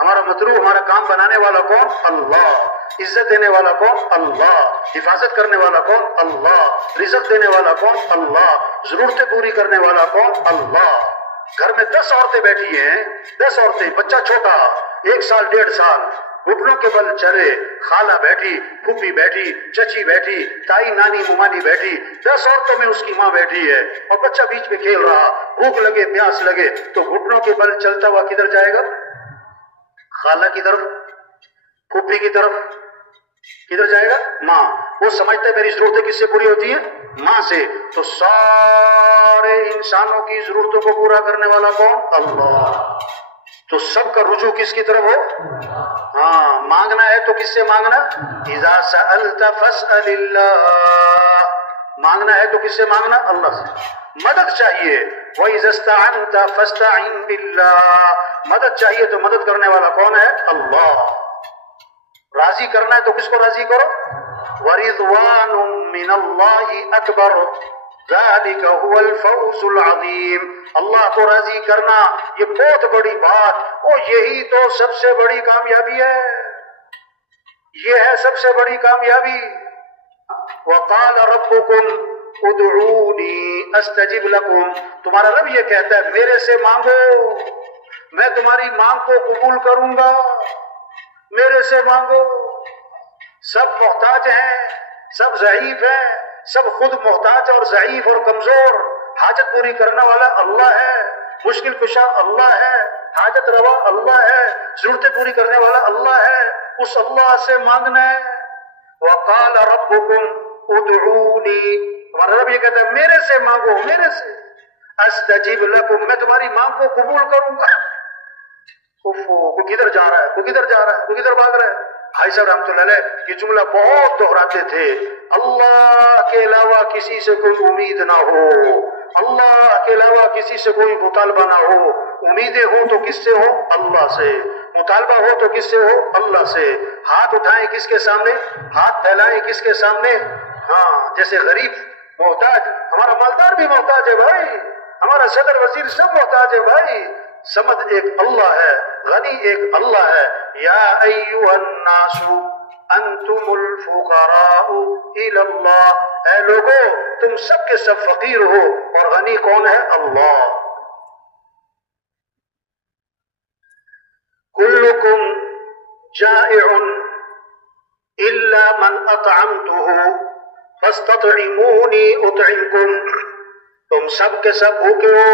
ہمارا مطلوب، ہمارا کام بنانے والا کون؟ اللہ. عزت دینے والا کون؟ اللہ. حفاظت کرنے والا کون؟ اللہ. رزق دینے والا کون؟ اللہ. ضرورتیں پوری کرنے والا کون؟ اللہ. گھر میں 10 عورتیں بیٹھی ہیں، 10 عورتیں، بچہ چھوٹا 1 سال 1.5 سال، گھٹنوں کے بل چلے، خالہ بیٹھی، پھوپھی بیٹھی، چچی بیٹھی، تائی، نانی، ممانی بیٹھی، 10 عورتوں میں اس کی ماں بیٹھی ہے اور بچہ بیچ میں کھیل رہا. بھوک لگے، پیاس لگے تو گھٹنوں کے بل چلتا ہوا کدھر جائے گا؟ خالہ کی طرف، پھوپھی کی طرف. کدھر جائے گا؟ ماں. وہ سمجھتے میری ضرورتیں کس سے پوری ہوتی ہیں؟ ماں سے. تو سارے انسانوں کی ضرورتوں کو پورا کرنے والا کون؟ اللہ. تو سب کا رجوع کس کی طرف ہو؟ ہاں، مانگنا ہے تو کس سے مانگنا؟ اذا سألت فاسأل اللہ. مانگنا ہے تو کس سے مانگنا؟ اللہ سے. مدد چاہیے، وَإِذَا اسْتَعَنْتَ فَاسْتَعِنْ بِاللَّهِ. مدد چاہیے تو مدد کرنے والا کون ہے؟ اللہ. راضی کرنا ہے تو کس کو راضی کرو؟ وَرِضْوَانٌ مِّنَ اللَّهِ أَكْبَرُ ذَلِكَ هُوَ الْفَوْزُ الْعَظِيمُ. اللہ کو راضی کرنا یہ بہت بڑی بات، اور یہی تو سب سے بڑی کامیابی ہے. یہ ہے سب سے بڑی کامیابی. وَقَالَ رَبُّكُمْ ادعونی استجب لکم، تمہارا رب یہ کہتا ہے میرے سے مانگو، میں تمہاری مانگ کو قبول کروں گا، میرے سے مانگو۔ سب محتاج ہیں، سب ضعیف ہیں، سب خود محتاج اور ضعیف اور کمزور، حاجت پوری کرنے والا اللہ ہے، مشکل کشا اللہ ہے، حاجت روا اللہ ہے، ضرورتیں پوری کرنے والا اللہ ہے، اس اللہ سے مانگنا ہے۔ وقال ربکم ادعونی، تمہارا رب یہ کہتا ہے میرے سے مانگو، میرے سے، استجب لکم، میں تمہاری مانگ کو قبول کروں گا۔ وہ کدھر جا رہا ہے، وہ کدھر جا رہا ہے، وہ کدھر بھاگ رہا ہے؟ بھائی صاحب رحمۃ اللہ علیہ یہ جملہ بہت دہراتے تھے، اللہ کے علاوہ کسی سے کوئی امید نہ ہو، اللہ کے علاوہ کسی سے کوئی مطالبہ نہ ہو، امیدیں ہوں تو کس سے ہو؟ اللہ سے، مطالبہ ہو تو کس سے ہو؟ اللہ سے۔ ہاتھ اٹھائیں کس کے سامنے؟ ہاتھ پھیلائیں کس کے سامنے؟ ہاں، جیسے غریب محتاج، ہمارا مالدار بھی محتاج ہے بھائی، ہمارا صدر وزیر سب محتاج ہے بھائی، سمد ایک اللہ ہے، غنی ایک اللہ ہے۔ یا ایھا الناس انتم الفقراء الی اللہ، اے لوگو تم سب کے سب فقیر ہو، اور غنی کون ہے؟ اللہ۔ کلکم جائع الا من اطعمته فاستطعمونی اطعمکم، تم سب کے سب بھوکے ہو،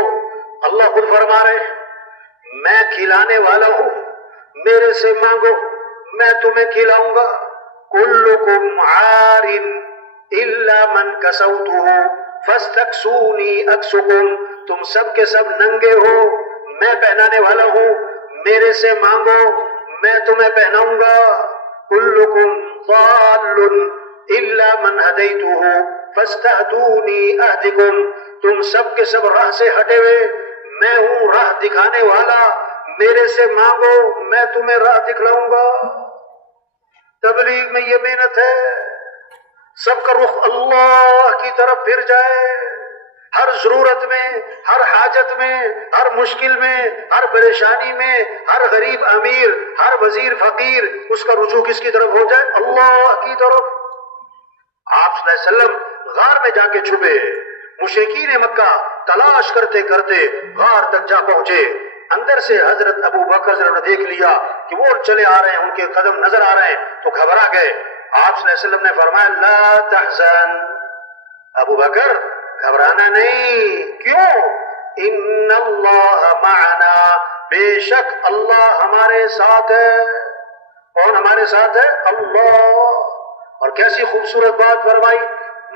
اللہ خود فرما رہے میں کھلانے والا ہوں، میرے سے مانگو میں تمہیں کھلاؤں گا۔ کلکم عار الا من کسوتہ فاستکسونی اکسکم، تم سب کے سب ننگے ہو، میں پہنانے والا ہوں، میرے سے مانگو میں تمہیں پہناؤں گا۔ کلکم ضال الا من ہدیتہ فاستہدونی اہدکم، تم سب کے سب راہ سے ہٹے ہوئے، میں ہوں راہ دکھانے والا، میرے سے مانگو میں تمہیں راہ دکھلاؤں گا۔ تبلیغ میں یہ محنت ہے، سب کا رخ اللہ کی طرف پھر جائے، ہر ضرورت میں، ہر حاجت میں، ہر مشکل میں، ہر پریشانی میں، ہر غریب امیر، ہر وزیر فقیر، اس کا رجوع کس کی طرف ہو جائے؟ اللہ کی طرف۔ آپ صلی اللہ علیہ وسلم غار میں جا کے چھپے، مشرکین مکہ تلاش کرتے کرتے غار تک جا پہنچے، اندر سے حضرت ابو بکر نے دیکھ لیا کہ وہ چلے آ رہے ہیں، ان کے قدم نظر آ رہے ہیں، تو گھبرا گئے۔ آپ صلی اللہ علیہ وسلم نے فرمایا لا تحزن، ابو بکر گھبرانا نہیں، کیوں؟ ان اللہ معنا، بے شک اللہ ہمارے ساتھ ہے۔ کون ہمارے ساتھ ہے؟ اللہ۔ اور کیسی خوبصورت بات فرمائی،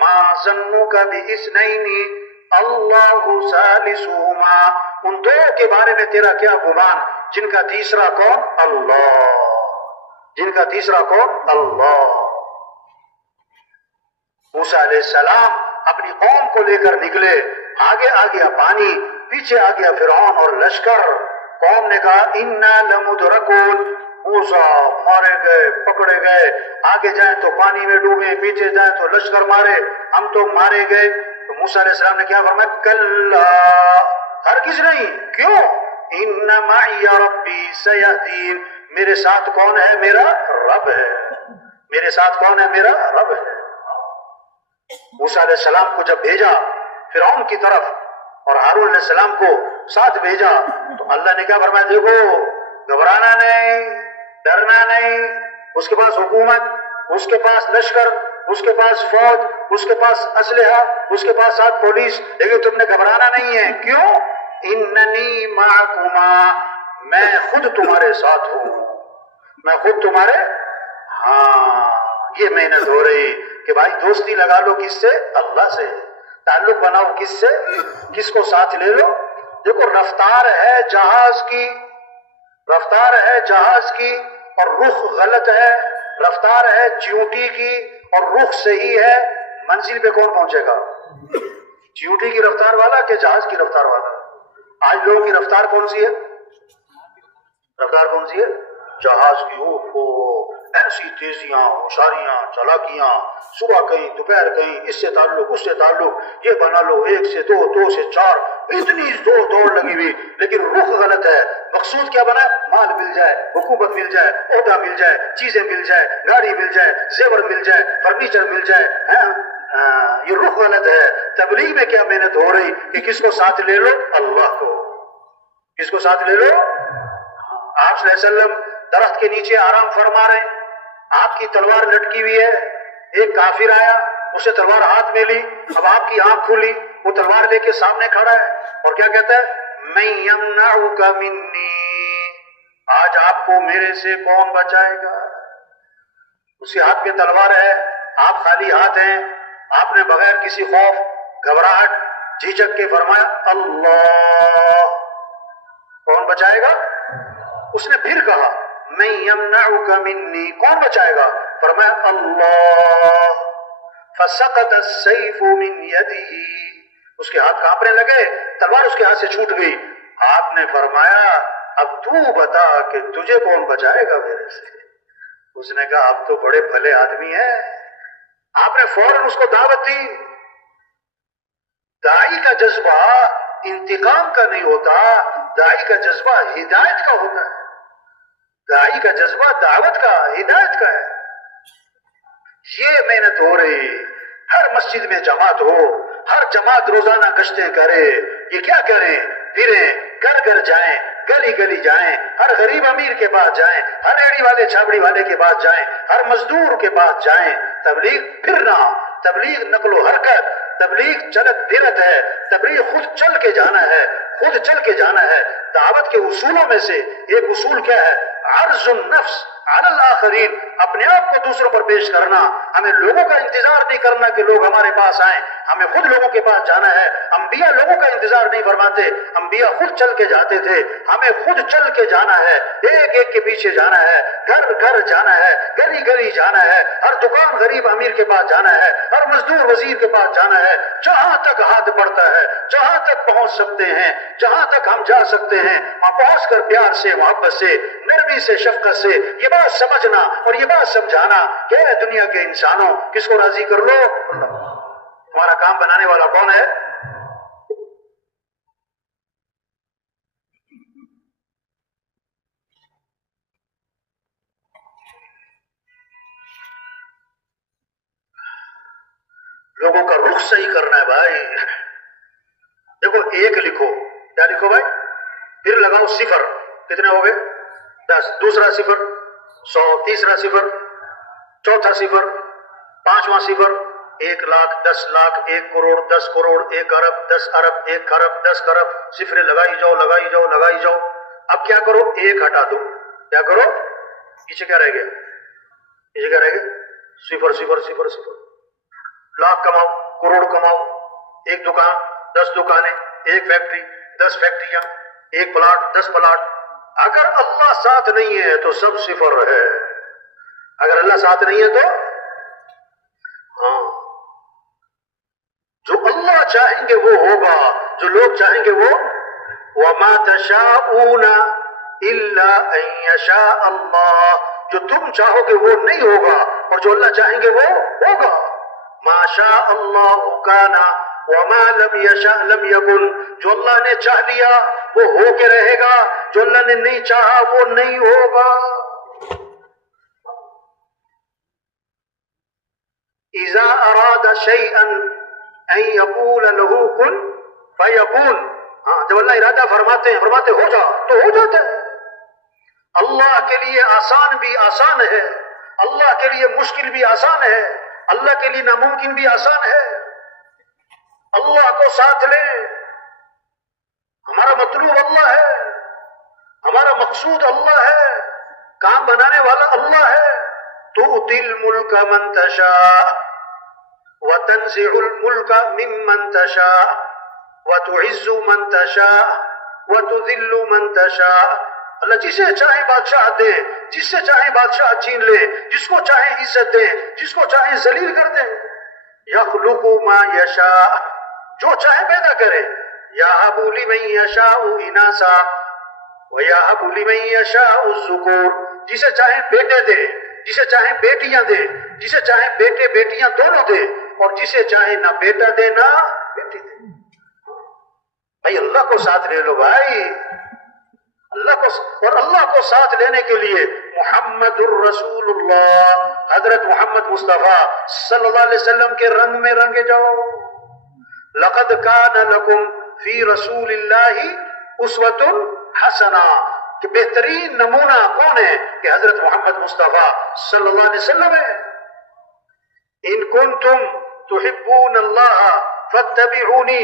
ما ظنک باثنین اللہ ثالثہما، ان دو کے بارے میں تیرا کیا گمان، جن کا تیسرا کون؟ اللہ، جن کا تیسرا کون؟ اللہ۔ موسیٰ علیہ السلام اپنی قوم کو لے کر نکلے، آگے آ گیا پانی، پیچھے آ گیا فرعون اور لشکر۔ قوم نے کہا انا لمدرکون، موسیٰ مارے گئے، پکڑے گئے، آگے جائیں تو پانی میں ڈوبے، پیچھے جائیں تو لشکر مارے، ہم تو مارے گئے۔ تو موسیٰ علیہ السلام نے کیا فرمایا؟ کلا، ہرگز نہیں، کیوں؟ ان معی ربی سیہدین، میرے ساتھ کون ہے؟ میرا رب ہے۔ میرے ساتھ کون ہے؟ میرا رب ہے۔ موسیٰ علیہ السلام کو جب بھیجا فرعون کی طرف اور ہارون علیہ السلام کو ساتھ بھیجا، تو اللہ نے کیا فرمایا؟ دیکھو گھبرانا نہیں، ڈرنا نہیں، اس کے پاس حکومت، اس کے پاس لشکر، اس کے پاس فوج، اس کے پاس اسلحہ، اس کے پاس ساتھ پولیس، لیکن تم نے گھبرانا نہیں ہے، کیوں؟ اننی معکما، میں خود تمہارے ساتھ ہوں، میں خود تمہارے۔ ہاں، یہ محنت ہو رہی کہ بھائی دوستی لگا لو کس سے؟ اللہ سے۔ تعلق بناؤ کس سے؟ کس کو ساتھ لے لو؟ دیکھو رفتار ہے جہاز کی، رفتار ہے جہاز کی اور رخ غلط ہے، رفتار ہے چیونٹی کی اور رخ صحیح ہے، منزل پہ کون پہنچے گا؟ چیونٹی کی رفتار والا کہ جہاز کی رفتار والا؟ آج لوگوں کی رفتار کون سی ہے؟ رفتار کون سی ہے؟ جہاز کی۔ ایسی تیزیاں، ہوشیاریاں، چالاکیاں، صبح کہیں دوپہر کہیں، اس سے تعلق اس سے تعلق، یہ بنا لو، 1 سے 2، 2 سے 4، اتنی دوڑ لگی ہوئی، لیکن رخ غلط ہے۔ مقصود کیا بنا؟ مال مل جائے، حکومت مل جائے، عہدہ مل جائے، چیزیں مل جائے، گاڑی مل جائے، زیور مل جائے، فرنیچر مل جائے، یہ رخ غلط ہے. تبلیغ میں کیا محنت ہو رہی کہ کس کو ساتھ لے لو؟ اللہ کو. کس کو ساتھ لے لو؟ آپ صلی اللہ علیہ وسلم درخت کے نیچے آرام فرما رہے ہیں، آپ کی تلوار لٹکی ہوئی ہے. ایک کافر آیا، اسے تلوار ہاتھ میں لی، اب آپ کی آنکھ کھلی، وہ تلوار لے کے سامنے کھڑا ہے اور کیا کہتا ہے؟ میں یمنعک منی، آج آپ کو میرے سے کون بچائے گا؟ اس کے ہاتھ میں تلوار ہے، آپ خالی ہاتھ ہیں. آپ نے بغیر کسی خوف، گھبراہٹ، جھجک کے فرمایا اللہ. کون بچائے گا؟ اس نے پھر کہا میں یمنعک منی، کون بچائے گا؟ فرمایا اللہ. فسقط السیف من یدہ، اس کے ہاتھ کانپنے لگے، تلوار اس کے ہاتھ سے چھوٹ گئی. آپ نے فرمایا اب تو بتا کہ تجھے کون بچائے گا میرے سے؟ اس نے کہا آپ تو بڑے بھلے آدمی ہیں. آپ نے فوراً اس کو دعوت دی. داعی کا جذبہ انتقام کا نہیں ہوتا، داعی کا جذبہ ہدایت کا ہوتا ہے. داعی کا جذبہ دعوت کا، ہدایت کا ہے. یہ محنت ہو رہی، ہر مسجد میں جماعت ہو، ہر جماعت روزانہ گشتیں کرے. یہ کیا کریں؟ پھریں، گھر گھر جائیں، گلی گلی جائیں، ہر غریب امیر کے پاس جائیں، ہر ریڑھی والے چھابڑی والے کے پاس جائیں، ہر مزدور کے پاس جائیں. تبلیغ پھرنا، تبلیغ نقل و حرکت، تبلیغ چلت پھرت ہے. تبلیغ خود چل کے جانا ہے، خود چل کے جانا ہے. دعوت کے اصولوں میں سے ایک اصول کیا ہے؟ عرض النفس علی الآخرین، اپنے آپ کو دوسروں پر پیش کرنا. ہمیں لوگوں کا انتظار نہیں کرنا کہ لوگ ہمارے پاس آئیں، ہمیں خود لوگوں کے پاس جانا ہے. انبیاء لوگوں کا انتظار نہیں فرماتے، انبیاء خود چل کے جاتے تھے. ہمیں خود چل کے جانا ہے، ایک ایک کے پیچھے جانا ہے، گھر گھر جانا ہے، گلی گلی جانا ہے، ہر دکان غریب امیر کے پاس جانا ہے، ہر مزدور وزیر کے پاس جانا ہے. جہاں تک ہاتھ بڑھتا ہے، جہاں تک پہنچ سکتے ہیں، جہاں تک ہم جا سکتے ہیں، وہاں پہنچ کر پیار سے، محبت سے، نرمی سے، شفقت سے یہ بات سمجھنا اور یہ بات سمجھانا کہ اے دنیا کے انسانوں، کس کو راضی کر لو؟ ہمارا کام بنانے والا کون ہے؟ لوگوں کا رخ صحیح کرنا ہے بھائی. دیکھو ایک لکھو، کیا لکھو بھائی؟ پھر لگاؤ صفر. کتنے ہو گئے؟ 10. دوسرا صفر 100، تیسرا صفر، چوتھا صفر، پانچواں صفر 1 لاکھ، 10 لاکھ، 1 کروڑ، 10 کروڑ، 1 ارب، 10 ارب، 1 خرب، 10 خرب. صفریں لگائی جاؤ، لگائی جاؤ، لگائی جاؤ. اب کیا کرو؟ 1 ہٹا دو. کیا کرو؟ پیچھے کیا رہ گیا؟ پیچھے کیا رہ گیا؟ صفر صفر صفر صفر. لاکھ کماؤ، کروڑ کماؤ، 1 دکان، 10 دکانیں، 1 فیکٹری، 10 فیکٹریاں، 1 پلاٹ، 10 پلاٹ. اگر اللہ ساتھ نہیں ہے تو سب صفر ہے. اگر اللہ ساتھ نہیں ہے تو ہاں، جو اللہ چاہیں گے وہ ہوگا، جو لوگ چاہیں گے وہ. وَمَا تَشَاءُونَ إِلَّا أَن يَشَاءَ اللَّهُ، جو تم چاہو گے وہ نہیں ہوگا اور جو اللہ چاہیں گے وہ ہوگا. مَا شَاءَ اللَّهُ كَانَ وَمَا لَمْ يَشَاء لَمْ يَكُنْ، جو اللہ نے چاہ لیا وہ ہو کے رہے گا، جو اللہ نے نہیں چاہا وہ نہیں ہوگا. اذا اراد شيئا ان يقول له كن فيكون، ہاں جب اللہ ارادہ فرماتے ہیں، فرماتے ہو جا تو ہو جاتا ہے. اللہ کے لیے آسان بھی آسان ہے، اللہ کے لیے مشکل بھی آسان ہے، اللہ کے لیے ناممکن بھی آسان ہے. اللہ کو ساتھ لیں. ہمارا مطلوب اللہ ہے، ہمارا مقصود اللہ ہے، کام بنانے والا اللہ ہے. تؤتی الملک من تشاء وتنزع الملک ممن تشاء وتعز من تشاء وتذل من تشاء. اللہ جسے چاہے بادشاہ دے، جس سے چاہے بادشاہ چھین لے، جس کو چاہے عزت دے، جس کو چاہے ذلیل کر دے. یخلق ما یشاء، جو چاہے پیدا کرے. یہب لمن یشاء اناثا ویہب لمن یشاء الذکور، جسے چاہے بیٹے دے، جسے چاہے بیٹیاں دے، جسے چاہے بیٹے بیٹیاں دونوں دے، اور جسے چاہے نہ بیٹا دے نہ بیٹی دے. بھائی اللہ کو ساتھ لے لو بھائی، اللہ کو. اور اللہ کو ساتھ لینے کے لیے محمد الرسول اللہ، حضرت محمد مصطفیٰ صلی اللہ علیہ وسلم کے رنگ میں رنگے جاؤ۔ لقد کان لکم فی رسول اللہ اسوۃ حسنہ، کہ بہترین نمونہ کون ہے؟ کہ حضرت محمد مصطفیٰ صلی اللہ علیہ وسلم ہے۔ ان کنتم تحبون اللہ فاتبعونی،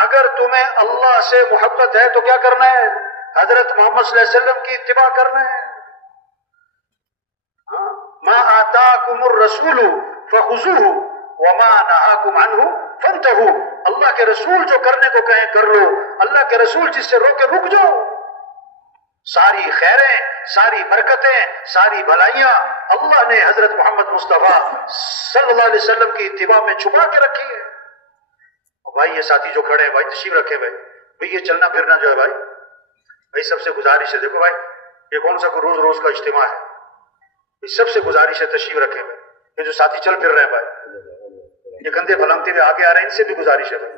اگر تمہیں اللہ سے محبت ہے تو کیا کرنا ہے؟ حضرت محمد صلی اللہ علیہ وسلم کی اتباع کرنا ہے۔ ما آتاکم الرسول فخذوہ وما نہاکم عنہ فانتہوا، اللہ کے رسول جو کرنے کو کہیں کر لو، اللہ کے رسول جس سے روکے رک جاؤ۔ ساری خیریں، ساری برکتیں، ساری بھلائیاں اللہ نے حضرت محمد مصطفیٰ صلی اللہ علیہ وسلم کی اتباع میں چھپا کے رکھی ہے۔ بھائی یہ ساتھی جو کھڑے ہیں بھائی تشریف رکھے بھائی یہ چلنا پھرنا جو ہے بھائی سب سے گزارش ہے، دیکھو بھائی یہ کون سا روز روز کا اجتماع ہے، سب سے گزارش ہے تشریف رکھے بھائی۔ یہ جو ساتھی چل پھر رہے ہیں بھائی، یہ کندھے پھلانگتے ہوئے آگے آ رہے ہیں، ان سے بھی گزارش ہے بھائی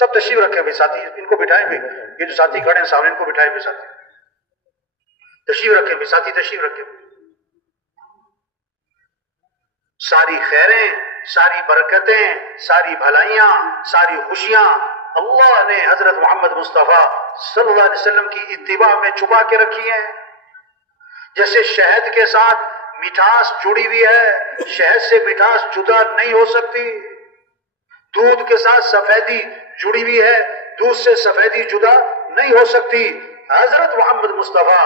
سب تشریف رکھے بھائی، ساتھی ان کو بٹھائیں بھی، یہ جو ساتھی کھڑے ہیں سامنے ان کو بٹھائیں بھی، ساتھی تشریف رکھے بھی، ساتھی تشریف رکھے۔ ساری خیریں، ساری برکتیں، ساری بھلائیاں، ساری خوشیاں اللہ نے حضرت محمد مصطفیٰ صلی اللہ علیہ وسلم کی اتباع میں چھپا کے رکھی ہیں۔ جیسے شہد کے ساتھ مٹھاس جڑی ہوئی ہے، شہد سے مٹھاس جدا نہیں ہو سکتی، دودھ کے ساتھ سفیدی جڑی ہوئی ہے، دودھ سے سفیدی جدا نہیں ہو سکتی۔ حضرت محمد مصطفیٰ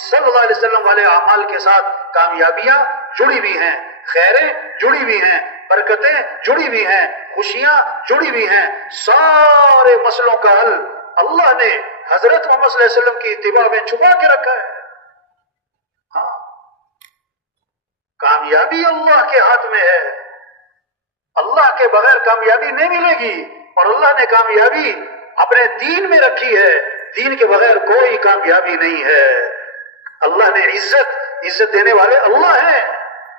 صلی اللہ علیہ وسلم والے اعمال کے ساتھ کامیابیاں جڑی ہوئی ہیں، خیریں جڑی ہوئی ہیں، برکتیں جڑی ہوئی ہیں، خوشیاں جڑی ہوئی ہیں۔ سارے مسئلوں کا حل اللہ نے حضرت محمد صلی اللہ علیہ وسلم کی اتباع میں چھپا کے رکھا ہے۔ ہاں، کامیابی اللہ کے ہاتھ میں ہے، اللہ کے بغیر کامیابی نہیں ملے گی، اور اللہ نے کامیابی اپنے دین میں رکھی ہے، دین کے بغیر کوئی کامیابی نہیں ہے۔ اللہ نے عزت دینے والے اللہ ہیں،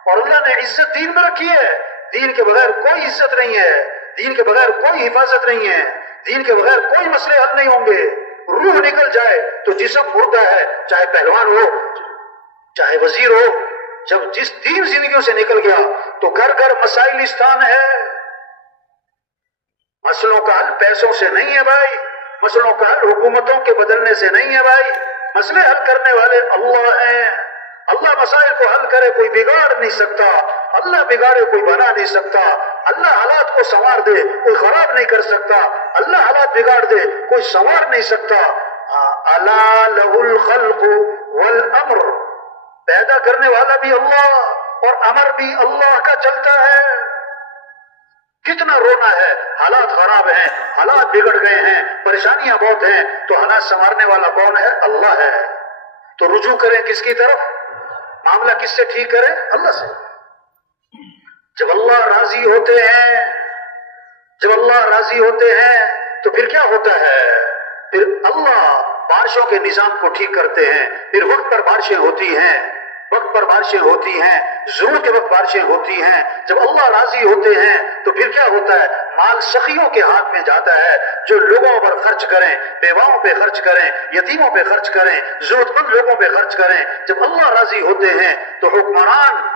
اور اللہ نے عزت دین میں رکھی ہے، دین کے بغیر کوئی عزت نہیں ہے، دین کے بغیر کوئی حفاظت نہیں ہے، دین کے بغیر کوئی مسئلے حل نہیں ہوں گے۔ روح نکل جائے تو جسم مردہ ہے، چاہے پہلوان ہو چاہے وزیر ہو، جب جس دین زندگیوں سے نکل گیا تو گھر گھر مسائل استان ہے۔ مسئلوں کا حل پیسوں سے نہیں ہے بھائی، مسئلوں کا حل حکومتوں کے بدلنے سے نہیں ہے بھائی، مسئلے حل کرنے والے اللہ ہیں۔ اللہ مسائل کو حل کرے کوئی بگاڑ نہیں سکتا، اللہ بگاڑے کوئی بنا نہیں سکتا، اللہ حالات کو سنوار دے کوئی خراب نہیں کر سکتا، اللہ حالات بگاڑ دے کوئی سنوار نہیں سکتا۔ الا لہ الخلق والامر، پیدا کرنے والا بھی اللہ اور امر بھی اللہ کا چلتا ہے۔ کتنا رونا ہے، حالات خراب ہیں، حالات بگڑ گئے ہیں، پریشانیاں بہت ہیں، تو حالات سنوارنے والا کون ہے؟ اللہ ہے۔ تو رجوع کریں کس کی طرف؟ معاملہ کس سے ٹھیک کریں؟ اللہ سے۔ جب اللہ راضی ہوتے ہیں، جب اللہ راضی ہوتے ہیں تو پھر کیا ہوتا ہے؟ پھر اللہ بارشوں کے نظام کو ٹھیک کرتے ہیں، پھر وقت پر بارشیں ہوتی ہیں، وقت پر بارشیں ہوتی ہیں، ضرورت کے وقت بارشیں ہوتی ہیں۔ جب اللہ راضی ہوتے ہیں تو پھر کیا ہوتا ہے؟ مال سخیوں کے ہاتھ میں جاتا ہے، جو لوگوں پر خرچ کریں، بیواؤں پہ خرچ کریں، یتیموں پہ خرچ کریں، ضرورت مند لوگوں پہ خرچ کریں۔ جب اللہ راضی ہوتے ہیں تو حکمران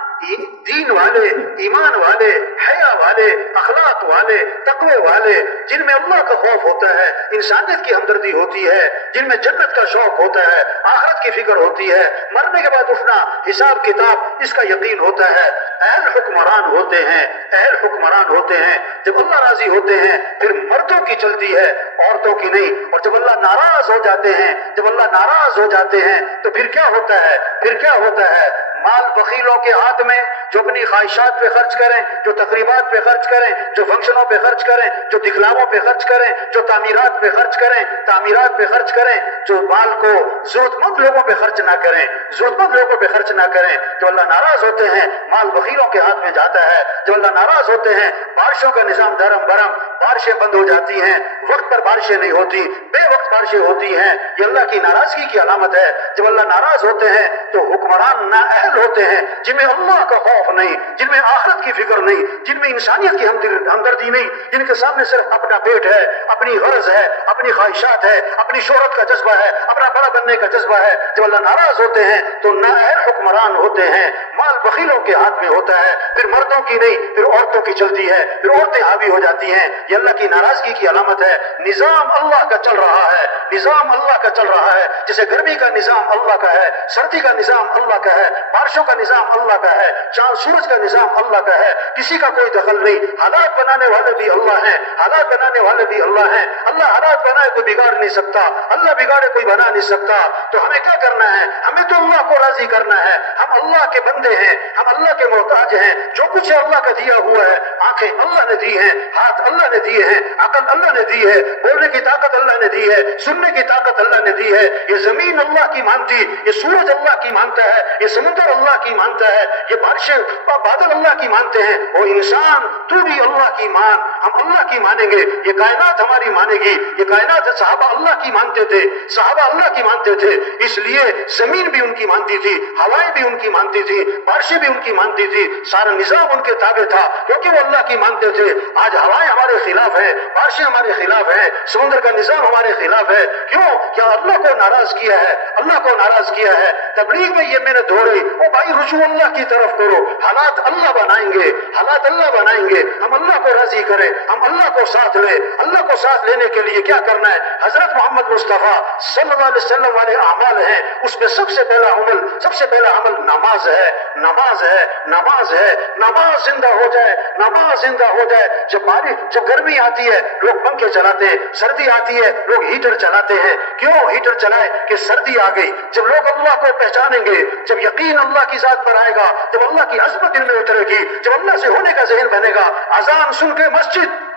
دین والے، ایمان والے، حیا والے، اخلاق والے، تقوی والے، جن میں اللہ کا خوف ہوتا ہے، انسانیت کی ہمدردی ہوتی ہے، جن میں جنت کا شوق ہوتا ہے، آخرت کی فکر ہوتی ہے، مرنے کے بعد اٹھنا، حساب کتاب اس کا یقین ہوتا ہے، اہل حکمران ہوتے ہیں، اہل حکمران ہوتے ہیں۔ جب اللہ راضی ہوتے ہیں پھر مردوں کی چلتی ہے، عورتوں کی نہیں۔ اور جب اللہ ناراض ہو جاتے ہیں، جب اللہ ناراض ہو جاتے ہیں تو پھر کیا ہوتا ہے؟ پھر کیا ہوتا ہے؟ مال بخیلوں کے ہاتھ میں، جو اپنی خواہشات پہ خرچ کریں، جو تقریبات پہ خرچ کریں، جو فنکشنوں پہ خرچ کریں، جو دکھلاووں پہ خرچ کریں، جو تعمیرات پہ خرچ کریں، تعمیرات پہ خرچ کریں، جو مال کو ضرورت مند لوگوں پہ خرچ نہ کریں، ضرورت مند لوگوں پہ خرچ نہ کریں۔ جو اللہ ناراض ہوتے ہیں مال بخیلوں کے ہاتھ میں جاتا ہے، جو اللہ ناراض ہوتے ہیں بارشوں کا نظام دھرم برم، بارشیں بند ہو جاتی ہیں، وقت پر بارشیں نہیں ہوتی، بے وقت بارشیں ہوتی ہیں، یہ اللہ کی ناراضگی کی علامت ہے۔ جب اللہ ناراض ہوتے ہیں تو حکمران نااہل ہوتے ہیں، جن میں اللہ کا خوف نہیں، جن میں آخرت کی فکر نہیں، جن میں انسانیت کی ہمدردی نہیں، جن کے سامنے صرف اپنا پیٹ ہے، اپنی غرض ہے، اپنی خواہشات ہے، اپنی شہرت کا جذبہ ہے، اپنا بڑا بننے کا جذبہ ہے۔ جب اللہ ناراض ہوتے ہیں تو نااہل حکمران ہوتے ہیں، مال بخیلوں کے ہاتھ میں ہوتا ہے، پھر مردوں کی نہیں، پھر عورتوں کی چلتی ہے، پھر عورتیں حاوی ہو جاتی ہیں۔ یہ اللہ کی ناراضگی کی علامت ہے۔ نظام اللہ کا چل رہا ہے، نظام اللہ کا چل رہا ہے، جیسے گرمی کا نظام اللہ کا ہے، سردی کا نظام اللہ کا ہے، بارشوں کا نظام اللہ کا ہے، چاند سورج کا نظام اللہ کا ہے، کسی کا کوئی دخل نہیں۔ حالات بنانے والے بھی اللہ ہیں، حالات بنانے والے بھی اللہ ہیں۔ اللہ حالات بنائے کوئی بگاڑ نہیں سکتا، اللہ بگاڑے کوئی بنا نہیں سکتا۔ تو ہمیں کیا کرنا ہے؟ ہمیں تو اللہ کو راضی کرنا ہے۔ ہم اللہ کے بندے ہیں، ہم اللہ کے محتاج ہیں۔ جو کچھ اللہ کا دیا ہوا ہے، آنکھیں اللہ نے دی ہیں، ہاتھ اللہ نے دیے ہیں، عقل اللہ نے دی ہے، بولنے کی طاقت اللہ نے دی ہے، سننے کی طاقت اللہ نے دی ہے۔ یہ زمین اللہ کی مانتی، یہ سورج اللہ کی مانتا ہے، یہ سمندر اللہ کی مانتا ہے، یہ بارشیں بادل اللہ کی مانتے ہیں۔ وہ انسان تو بھی اللہ کی مان، ہم اللہ کی مانیں گے، یہ کائنات ہماری مانے گی۔ یہ کائنات صحابہ اللہ کی مانتے تھے، صحابہ اللہ کی مانتے تھے، اس لیے زمین بھی ان کی مانتی تھی، ہوائیں بھی ان کی مانتی تھی، بارشیں بھی ان کی مانتی تھی، سارا نظام ان کے تابع تھا کیونکہ وہ اللہ کی مانتے تھے۔ آج ہوائیں ہمارے خلاف ہیں، بارشیں ہمارے خلاف ہیں، سمندر کا نظام ہمارے خلاف ہے۔ کیوں؟ کیا اللہ کو ناراض کیا ہے؟ اللہ کو ناراض کیا ہے۔ تبلیغ میں یہ محنت ہو رہی، او بھائی رجوع اللہ کی طرف کرو، حالات اللہ بنائیں گے، حالات اللہ بنائیں گے۔ ہم اللہ کو راضی کریں، ہم اللہ کو ساتھ لیں۔ اللہ کو ساتھ لینے کے لیے کیا کرنا ہے؟ حضرت محمد مصطفیٰ صلی اللہ علیہ وسلم والے اعمال ہیں، اس میں سب سے پہلا عمل نماز ہے، نماز ہے، نماز ہے۔ نماز زندہ ہو جائے، نماز زندہ ہو جائے۔ جب گرمی آتی ہے لوگ پنکھے چلاتے ہیں، سردی آتی ہے لوگ ہیٹر چلاتے ہیں۔ کیوں ہیٹر چلائے؟ کہ سردی آ گئی۔ جب لوگ اللہ کو پہچانیں گے، جب یقین اللہ کی ذات پر آئے گا، جب اللہ کی عظمت دل میں اترے گی، جب اللہ سے ہونے کا ذہن بنے گا، اذان سن کے مسجد،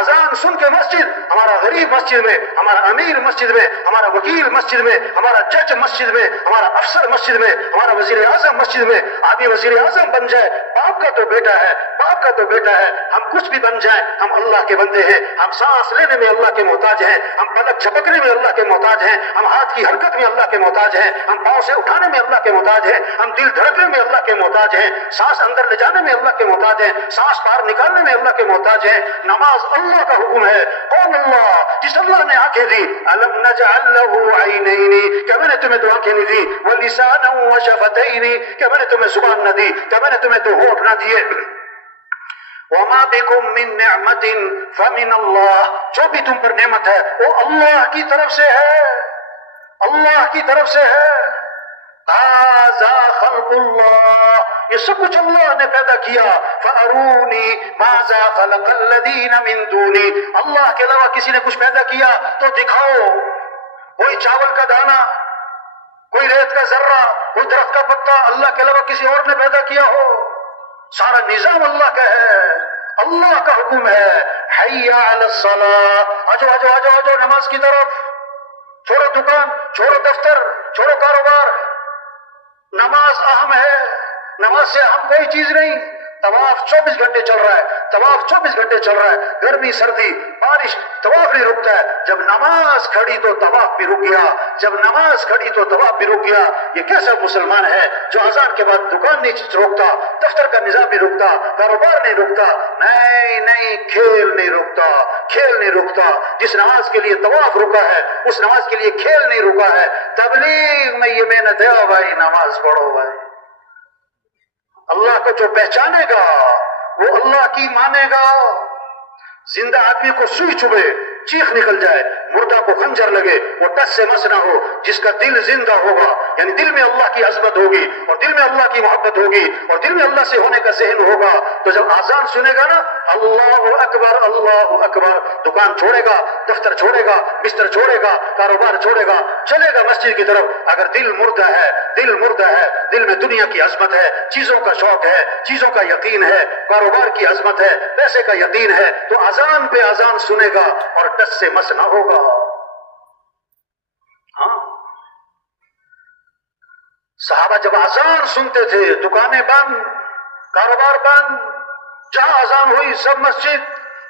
اذان سن کے مسجد، ہمارا غریب مسجد میں، ہمارا امیر مسجد میں، ہمارا وکیل مسجد میں، ہمارا جج مسجد میں، ہمارا افسر مسجد میں، ہمارا وزیر اعظم مسجد میں، آدمی وزیر اعظم بن جائے، باپ کا تو بیٹا ہے، باپ کا تو بیٹا ہے۔ ہم کچھ بھی بن جائیں، ہم اللہ کے بندے ہیں۔ ہم سانس لینے میں اللہ کے محتاج ہیں، ہم پلک جھپکنے میں اللہ کے محتاج ہیں، ہم ہاتھ کی حرکت میں اللہ کے محتاج ہیں، ہم پاؤں سے اٹھانے میں اللہ کے محتاج ہیں، ہم دل دھڑکنے میں اللہ کے محتاج ہیں، سانس اندر لے جانے میں اللہ کے محتاج ہیں، سانس باہر نکالنے میں اللہ کے محتاج ہیں۔ نماز اللہ کا حکم ہے۔ کون اللہ؟ جس اللہ نے آنکھیں دی۔ الم نجعل له عینین، کیا میں نے تمہیں دو آنکھیں نہیں دی؟ ولسانا وشفتین، کیا میں نے تمہیں زبان نہ دی؟ کیا میں نے تمہیں دو ہونٹ نہ دیے؟ وما بكم من نعمت فمن اللہ، جو بھی تم پر نعمت ہے وہ اللہ کی طرف سے ہے، اللہ کی طرف سے ہے۔ ھذا خلق اللہ، یہ سب کچھ اللہ نے پیدا کیا۔ فارونی ماذا خلق الذین من دونی، اللہ کے علاوہ کسی نے کچھ پیدا کیا تو دکھاؤ۔ کوئی چاول کا دانہ، کوئی ریت کا ذرہ، کوئی درخت کا پتا اللہ کے علاوہ کسی اور نے پیدا کیا ہو؟ سارا نظام اللہ کا ہے، اللہ کا حکم ہے۔ حی علی الصلاۃ، آجو آجو آجو آجو نماز کی طرف۔ چھوڑو دکان، چھوڑو دفتر، چھوڑو کاروبار، نماز اہم ہے۔ نماز سے اہم کوئی چیز نہیں۔ طواف 24 گھنٹے چل رہا ہے، طواف 24 گھنٹے چل رہا ہے، گرمی سردی بارش، طواف نہیں رکتا ہے۔ جب نماز کھڑی تو طواف بھی رک گیا، جب نماز کھڑی تو طواف بھی رک گیا۔ یہ کیسا مسلمان ہے جو اذان کے بعد دکان نہیں روکتا، دفتر کا نظام نہیں رکتا، کاروبار نہیں رکتا؟ نہیں، کھیل نہیں رکتا، کھیل نہیں رکتا۔ جس نماز کے لیے طواف رکا ہے اس نماز کے لیے کھیل نہیں رکا ہے۔ تبلیغ میں یہ محنت ہے، بھائی نماز پڑھو بھائی۔ اللہ کو جو پہچانے گا وہ اللہ کی مانے گا۔ زندہ آدمی کو سوئی چبھے، چیخ نکل جائے، مردہ کو خنجر لگے، وہ ٹس سے مس نہ ہو۔ جس کا دل زندہ ہوگا، یعنی دل میں اللہ کی عظمت ہوگی اور دل میں اللہ کی محبت ہوگی اور دل میں اللہ سے ہونے کا ذہن ہوگا، تو جب آذان سنے گا نا، اللہ اکبر اللہ اکبر، دکان چھوڑے گا، دفتر چھوڑے گا، بستر چھوڑے گا، کاروبار چھوڑے گا، چلے گا مسجد کی طرف۔ اگر دل مردہ ہے، دل مردہ ہے، دل میں دنیا کی عظمت ہے، چیزوں کا شوق ہے، چیزوں کا یقین ہے، کاروبار کی عظمت ہے، پیسے کا یقین ہے، تو اذان پہ اذان سنے گا اور ٹس سے مس نہ ہوگا۔ ہاں، صحابہ جب اذان سنتے تھے دکانیں بند، کاروبار بند، جہاں اذان ہوئی سب مسجد،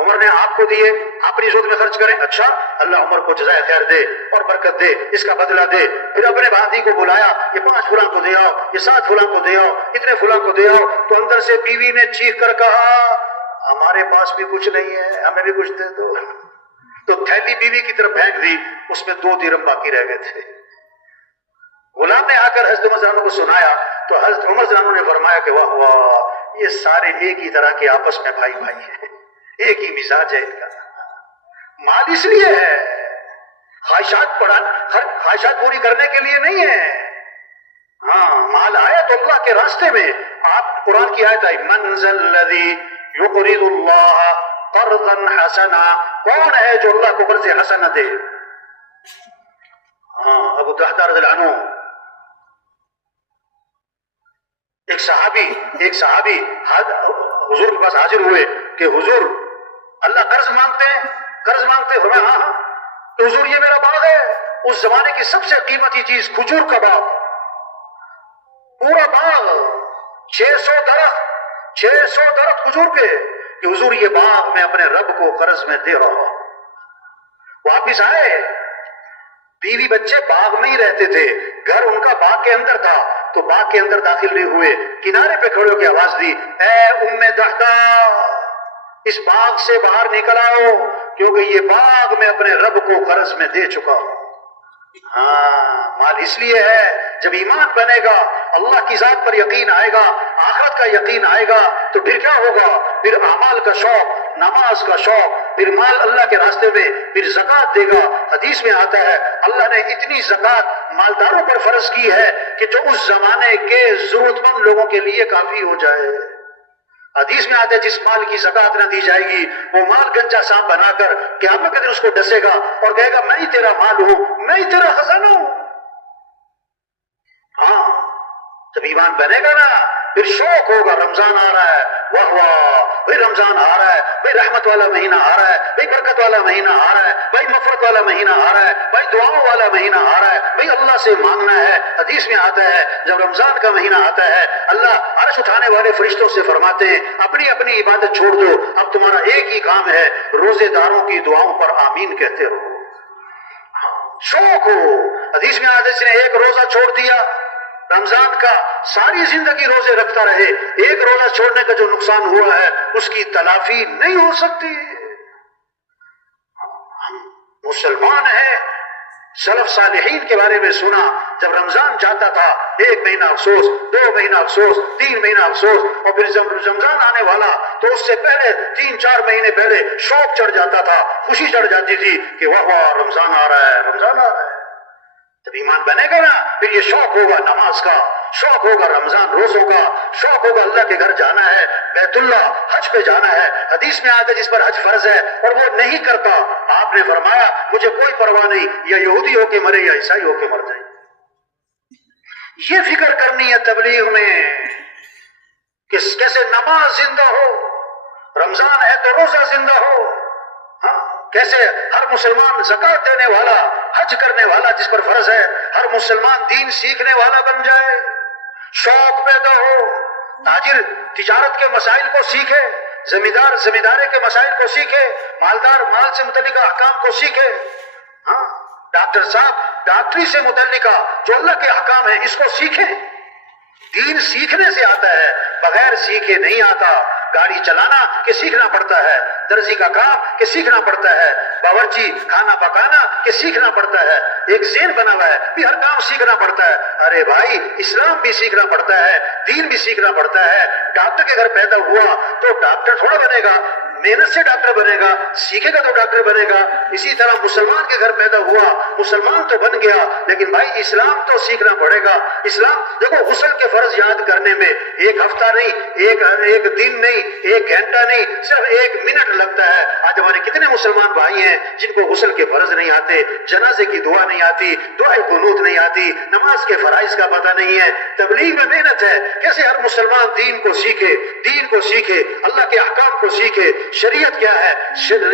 عمر نے آپ کو دیے، آپ اپنی ضرورت میں خرچ کریں، اچھا اللہ عمر کو جزائے خیر دے اور برکت دے، اس کا بدلہ دے۔ پھر اپنے بھانجی کو بلایا، یہ 5 فلاں کو دے آؤ، یہ 7 فلاں کو دے آؤ، اتنے فلاں کو دے آؤ۔ تو اندر سے بیوی نے چیخ کر کہا ہمارے پاس بھی کچھ نہیں ہے، ہمیں بھی کچھ دے دو۔ تو تھیلی بیوی کی طرف پھینک دی، اس میں 2 درہم باقی رہ گئے تھے۔ غلام نے آ کر حضرت عمر رضی اللہ عنہ کو سنایا تو حضرت عمر رضی اللہ عنہ نے فرمایا کہ واہ واہ، یہ سارے ایک ہی طرح کے آپس میں بھائی بھائی ہیں، ایک ہی مزاج ہے ان کا۔ مال اس لیے ہے، خواہشات پوری کرنے کے لیے نہیں ہے۔ ہاں مال آیا تو اللہ کے راستے میں۔ آپ قرآن کی آیت آئی من ذا الذی یقرض اللہ قرضا حسنا، کون ہے جو اللہ کو قرض حسنا دے؟ ہاں ابو الدرداء رضی اللہ عنہ، ایک صحابی حضور کے پاس حاضر ہوئے کہ حضور اللہ قرض مانگتے ہیں، قرض مانگتے ہیں؟ فرمایا ہاں۔ تو حضور یہ میرا باغ ہے، اس زمانے کی سب سے قیمتی چیز کھجور کا باغ، پورا باغ 600 درخت کھجور کے، کہ حضور یہ باغ میں اپنے رب کو قرض میں دے رہا ہوں۔ واپس آئے، بیوی بچے باغ میں ہی رہتے تھے، گھر ان کا باغ کے اندر تھا، تو باغ کے اندر داخل نہیں ہوئے، کنارے پہ کھڑے ہو کے آواز دی اے ام دہدا اس باغ سے باہر نکل آؤ، کیونکہ یہ باغ میں اپنے رب کو قرض میں دے چکا ہوں۔ ہاں مال اس لیے ہے، جب ایمان بنے گا، اللہ کی ذات پر یقین آئے گا، آخرت کا یقین آئے گا، تو پھر کیا ہوگا؟ پھر اعمال کا شوق، نماز کا شوق، پھر مال اللہ کے راستے میں، پھر زکوٰۃ دے گا۔ حدیث میں آتا ہے اللہ نے اتنی زکوٰۃ مالداروں پر فرض کی ہے کہ جو اس زمانے کے ضرورت مند لوگوں کے لیے کافی ہو جائے۔ حدیث میں آتا ہے جس مال کی زکوٰۃ نہ دی جائے گی وہ مال گنجا سانپ بنا کر قیامت کے دن اس کو ڈسے گا اور کہے گا میں ہی تیرا مال ہوں، میں ہی تیرا خزانہ ہوں۔ ہاں جب ایمان بنے گا نا پھر شوق ہوگا، رمضان آ رہا ہے، واہ واہ بھائی رمضان آ رہا ہے، بھائی رحمت والا مہینہ آ رہا ہے، بھائی برکت والا مہینہ آ رہا ہے، بھائی مغفرت والا مہینہ آ رہا ہے، بھائی دعاؤں والا مہینہ آ رہا ہے، بھائی اللہ سے مانگنا ہے۔ حدیث میں آتا ہے جب رمضان کا مہینہ آتا ہے اللہ عرش اٹھانے والے فرشتوں سے فرماتے ہیں اپنی اپنی عبادت چھوڑ دو، اب تمہارا ایک ہی کام ہے، روزے داروں کی دعاؤں پر آمین کہتے رہو۔ شوق ہو۔ حدیث میں آتا ہے جس نے ایک روزہ چھوڑ دیا رمضان کا، ساری زندگی روزے رکھتا رہے، ایک روزہ چھوڑنے کا جو نقصان ہوا ہے اس کی تلافی نہیں ہو سکتی۔ ہم مسلمان ہیں، سلف صالحین کے بارے میں سنا جب رمضان جاتا تھا 1 مہینہ افسوس، 2 مہینہ افسوس، 3 مہینہ افسوس، اور پھر جب رمضان آنے والا تو اس سے پہلے 3-4 مہینے پہلے شوق چڑھ جاتا تھا، خوشی چڑھ جاتی تھی کہ واہ واہ رمضان آ رہا ہے، رمضان آ رہا ہے۔ جب ایمان بنے گا نا پھر یہ شوق ہوگا نماز کا، شوق ہوگا رمضان روزوں کا، شوق ہوگا اللہ کے گھر جانا ہے، بیت اللہ حج پہ جانا ہے۔ حدیث میں آتا ہے جس پر حج فرض ہے اور وہ نہیں کرتا، آپ نے فرمایا مجھے کوئی پرواہ نہیں، یا یہودی ہو کے مرے یا عیسائی ہو کے مر جائے۔ یہ فکر کرنی ہے تبلیغ میں کہ کیسے نماز زندہ ہو، رمضان ہے تو روزہ زندہ ہو، ہاں کیسے ہر مسلمان زکوٰۃ دینے والا، حج کرنے والا جس پر فرض ہے، ہر مسلمان دین سیکھنے والا بن جائے، شوق پیدا ہو، تاجر تجارت کے مسائل کو سیکھے، زمیندار زمینداری کے مسائل کو سیکھے، مالدار مال سے متعلق احکام کو سیکھے، ہاں ڈاکٹر صاحب ڈاکٹری سے متعلقہ جو اللہ کے احکام ہیں اس کو سیکھیں۔ دین سیکھنے سے آتا ہے، بغیر سیکھے نہیں آتا۔ گاڑی چلانا کہ سیکھنا پڑتا ہے، درزی کا کام کہ سیکھنا پڑتا ہے، باورچی کھانا پکانا کہ سیکھنا پڑتا ہے۔ ایک ذہن بنا ہوا ہے بھی ہر کام سیکھنا پڑتا ہے۔ ارے بھائی اسلام بھی سیکھنا پڑتا ہے، دین بھی سیکھنا پڑتا ہے۔ ڈاکٹر کے گھر پیدا ہوا تو ڈاکٹر تھوڑا بنے گا، محنت سے ڈاکٹر بنے گا، سیکھے گا تو ڈاکٹر بنے گا۔ اسی طرح مسلمان کے گھر پیدا ہوا، مسلمان تو بن گیا، لیکن بھائی اسلام تو سیکھنا پڑے گا۔ اسلام دیکھو غسل کے فرض یاد کرنے میں 1 ہفتہ نہیں، ایک دن نہیں، 1 گھنٹہ نہیں، صرف 1 منٹ لگتا ہے۔ آج ہمارے کتنے مسلمان بھائی ہیں جن کو غسل کے فرض نہیں آتے، جنازے کی دعا نہیں آتی، دعائے قنوت نہیں آتی، نماز کے فرائض کا پتہ نہیں ہے۔ تبلیغ میں محنت ہے، کیسے ہر مسلمان دین کو سیکھے، اللہ کے احکام کو سیکھے، شریعت کیا ہے،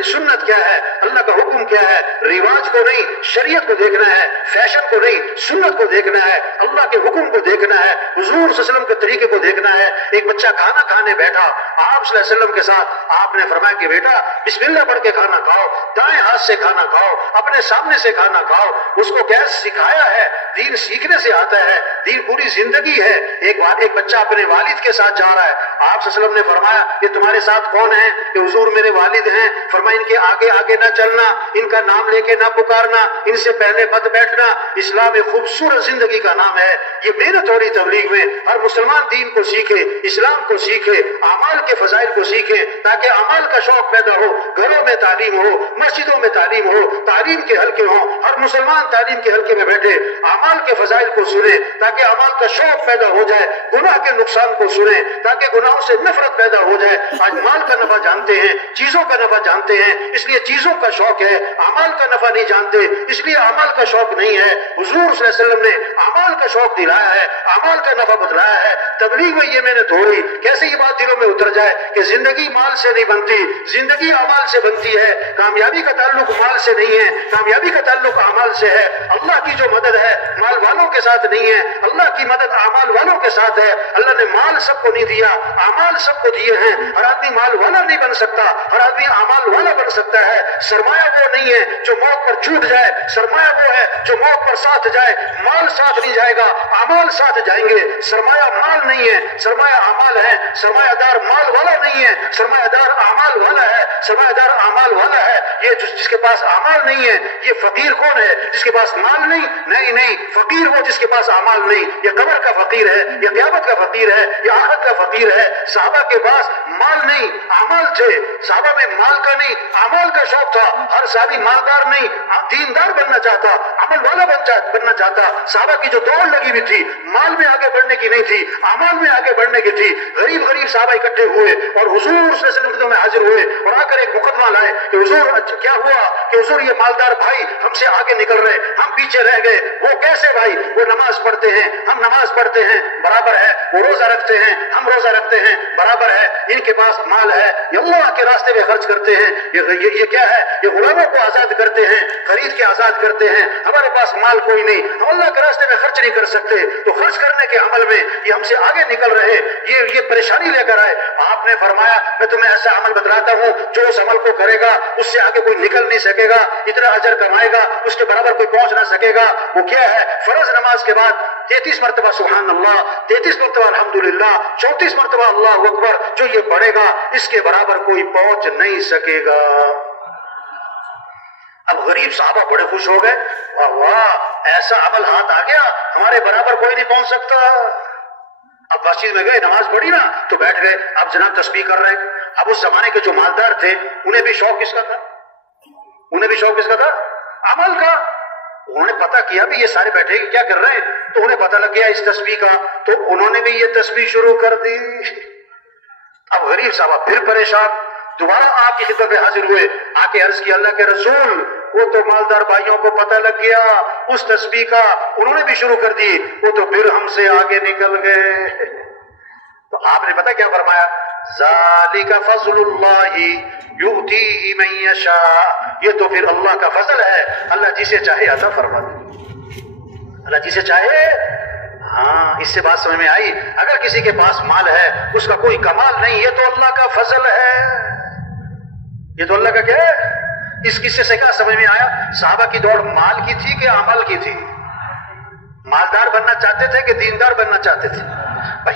سنت کیا ہے، اللہ کا حکم کیا ہے، رواج کو نہیں شریعت کو دیکھنا ہے، فیشن کو نہیں سنت کو دیکھنا ہے، اللہ کے حکم کو دیکھنا ہے، حضور صلی اللہ علیہ وسلم کے طریقے کو دیکھنا ہے۔ ایک بچہ کھانا کھانے بیٹھا، آپ صلی اللہ علیہ وسلم کے ساتھ آپ نے فرمایا کہ بیٹا بسم اللہ پڑھ کے کھانا کھاؤ، دائیں ہاتھ سے کھانا کھاؤ، اپنے سامنے سے کھانا کھاؤ۔ اس کو کیا سکھایا ہے؟ دین سیکھنے سے آتا ہے، دین پوری زندگی ہے۔ ایک بچہ اپنے والد کے ساتھ جا رہا ہے، آپ صلی اللہ علیہ وسلم نے فرمایا کہ تمہارے ساتھ کون ہے؟ کہ حضور میرے والد ہیں۔ فرمایا ان کے آگے آگے نہ چلنا، ان کا نام لے کے نہ پکارنا، ان سے پہلے مت بیٹھنا۔ اسلام ایک خوبصورت زندگی کا نام ہے۔ یہ محنت ہو رہی تبلیغ میں، ہر مسلمان دین کو سیکھے، اسلام کو سیکھے، اعمال کے فضائل کو سیکھے، تاکہ اعمال کا شوق پیدا ہو، گھروں میں تعلیم ہو، مسجدوں میں تعلیم ہو، تعلیم کے حلقے ہوں، ہر مسلمان تعلیم کے حلقے میں بیٹھے، اعمال کے فضائل کو سنے تاکہ اعمال کا شوق پیدا ہو جائے، گناہ کے نقصان کو سنے تاکہ گناہوں سے نفرت پیدا ہو جائے۔ آج مال کا نفع جانتے ہیں، چیزوں کا نفع جانتے ہیں، اس لیے چیزوں کا شوق ہے، اعمال کا نفع نہیں جانتے اس لیے اعمال کا شوق نہیں ہے۔ حضور صلی اللہ علیہ وسلم نے اعمال کا شوق دلایا ہے، اعمال کا نفع بتلایا ہے۔ تبلیغ میں یہ محنت ہو رہی، کیسے یہ بات دلوں میں اتر جائے کہ زندگی مال سے نہیں بنتی، زندگی اعمال سے بنتی ہے۔ کامیابی کا تعلق مال سے نہیں ہے، کامیابی کا تعلق اعمال سے ہے۔ اللہ کی جو مدد ہے مال والوں کے ساتھ نہیں ہے، اللہ کی مدد اعمال والوں کے ساتھ ہے۔ اللہ نے مال سب کو نہیں دیا، اعمال سب کو دیے ہیں۔ ہر آدمی مال والا نہیں بن سکتا، ہر آدمی اعمال والا بن سکتا ہے۔ سرمایہ وہ نہیں ہے جو موت پر چھوٹ جائے، سرمایہ وہ ہے جو موت پر ساتھ جائے۔ مال ساتھ نہیں جائے گا، اعمال ساتھ جائیں گے۔ سرمایہ مال نہیں ہے، سرمایہ اعمال ہے۔ سرمایہ دار مال والا نہیں ہے، سرمایہ دار اعمال والا ہے۔ سرمایہ دار اعمال والا ہے یہ جس کے پاس اعمال نہیں ہے۔ یہ فقیر کون ہے؟ جس کے پاس مال نہیں، نہیں فقیر وہ جس کے پاس اعمال نہیں۔ یہ قبر کا فقیر ہے، یہ قیامت کا فقیر ہے، یہ آخرت کا فقیر ہے۔ صحابہ کے پاس مال نہیں اعمال تھے، صحابہ میں مال کا نہیں اعمال کا شوق تھا۔ ہر صحابی مالدار نہیں دیندار بننا چاہتا، عمل والا بننا چاہتا۔ صحابہ کی جو دوڑ لگی ہوئی تھی مال میں آگے بڑھنے کی نہیں تھی، اعمال میں آگے بڑھنے کی تھی۔ غریب صحابہ اکٹھے ہوئے اور حضور صلی اللہ علیہ وسلم میں حاضر ہوئے اور آ کر ایک مقدمہ لائے کہ حضور کیا ہوا؟ کہ حضور یہ مالدار بھائی ہم سے آگے نکل رہے، ہم پیچھے رہ گئے۔ وہ کیسے بھائی؟ وہ نماز پڑھتے ہیں، ہم نماز پڑھتے ہیں، برابر ہے۔ وہ روزہ رکھتے ہیں، ہم روزہ رکھتے ہیں، برابر ہے۔ ان کے پاس مال ہے، یہ اللہ کے راستے میں خرچ کرتے ہیں۔ یہ کیا ہے؟ یہ غلاموں کو آزاد کرتے ہیں، خرید کے آزاد کرتے ہیں۔ ہمارے پاس مال کوئی نہیں، ہم اللہ کے راستے میں خرچ نہیں کر سکتے، تو خرچ کرنے کے عمل میں یہ ہم سے آگے نکل رہے، یہ پریشانی لے کر آئے۔ آپ نے فرمایا میں تمہیں ایسا عمل بتلاتا ہوں جو اس عمل کو کرے گا اس سے آگے کوئی نکل نہیں سکے گا، اتنا اجر کمائے گا اس کے برابر کوئی پہنچ نہ سکے گا۔ وہ کیا ہے؟ فرض نماز کے بعد 33 مرتبہ سبحان اللہ، 33 مرتبہ الحمدللہ، 34 مرتبہ اللہ اکبر، جو یہ پڑھے گا اس کے برابر کوئی پہنچ نہیں سکے گا۔ اب غریب صحابہ بڑے خوش ہو گئے، واہ واہ ایسا عمل ہاتھ آ گیا، ہمارے برابر کوئی نہیں پہنچ سکتا۔ اب مسجد میں گئے، نماز پڑھی نا تو بیٹھ گئے، اب جناب تسبیح کر رہے ہیں۔ اب اس زمانے کے جو مالدار تھے انہیں بھی شوق کس کا تھا؟ انہیں بھی شوق کس کا تھا؟ عمل کا۔ انہوں نے پتا کیا بھی یہ سارے بیٹھے کیا کر رہے ہیں، تو انہیں پتا لگ گیا اس تسبیح کا، تو انہوں نے بھی یہ تسبیح شروع کر دی۔ اب غریب صاحبہ پھر پریشان، دوبارہ آپ کی خدمت میں حاضر ہوئے، آ کے عرض کیا اللہ کے رسول وہ تو مالدار بھائیوں کو پتہ لگ گیا اس تسبیح کا، انہوں نے بھی شروع کر دی، وہ تو پھر ہم سے آگے نکل گئے۔ تو آپ نے پتہ کیا فرمایا؟ ذالک فضل اللہ یؤتیہ من یشاء، یہ تو پھر اللہ کا فضل ہے، اللہ جسے چاہے عطا فرماتا، اللہ جسے چاہے۔ ہاں اس سے بات سمجھ میں آئی؟ اگر کسی کے پاس مال ہے اس کا کوئی کمال نہیں، یہ تو اللہ کا فضل ہے، یہ تو اللہ کا کیا ہے؟ اس قصے سے کیا سمجھ میں آیا؟ صحابہ کی دوڑ مال کی تھی کہ عمل کی تھی؟ مالدار بننا چاہتے تھے کہ دیندار بننا چاہتے تھے؟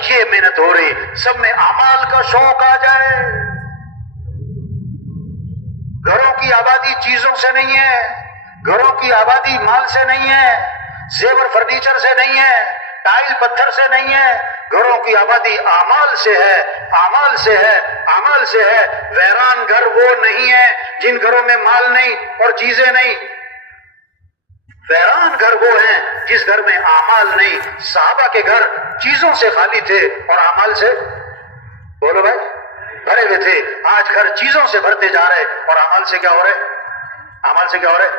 یہ محنت ہو رہی، سب میں اعمال کا شوق آ جائے۔ گھروں کی آبادی چیزوں سے نہیں ہے، گھروں کی آبادی مال سے نہیں ہے، زیور فرنیچر سے نہیں ہے، ٹائل پتھر سے نہیں ہے، گھروں کی آبادی اعمال سے ہے، اعمال سے ہے، اعمال سے ہے۔ ویران گھر وہ نہیں ہے جن گھروں میں مال نہیں اور چیزیں نہیں، ویران گھر وہ ہیں جس گھر میں اعمال نہیں۔ صحابہ کے گھر چیزوں سے خالی تھے اور اعمال سے، بولو بھائی، بھرے ہوئے تھے۔ آج گھر چیزوں سے بھرتے جا رہے اور اعمال سے کیا ہو رہے؟ اعمال سے کیا ہو رہے؟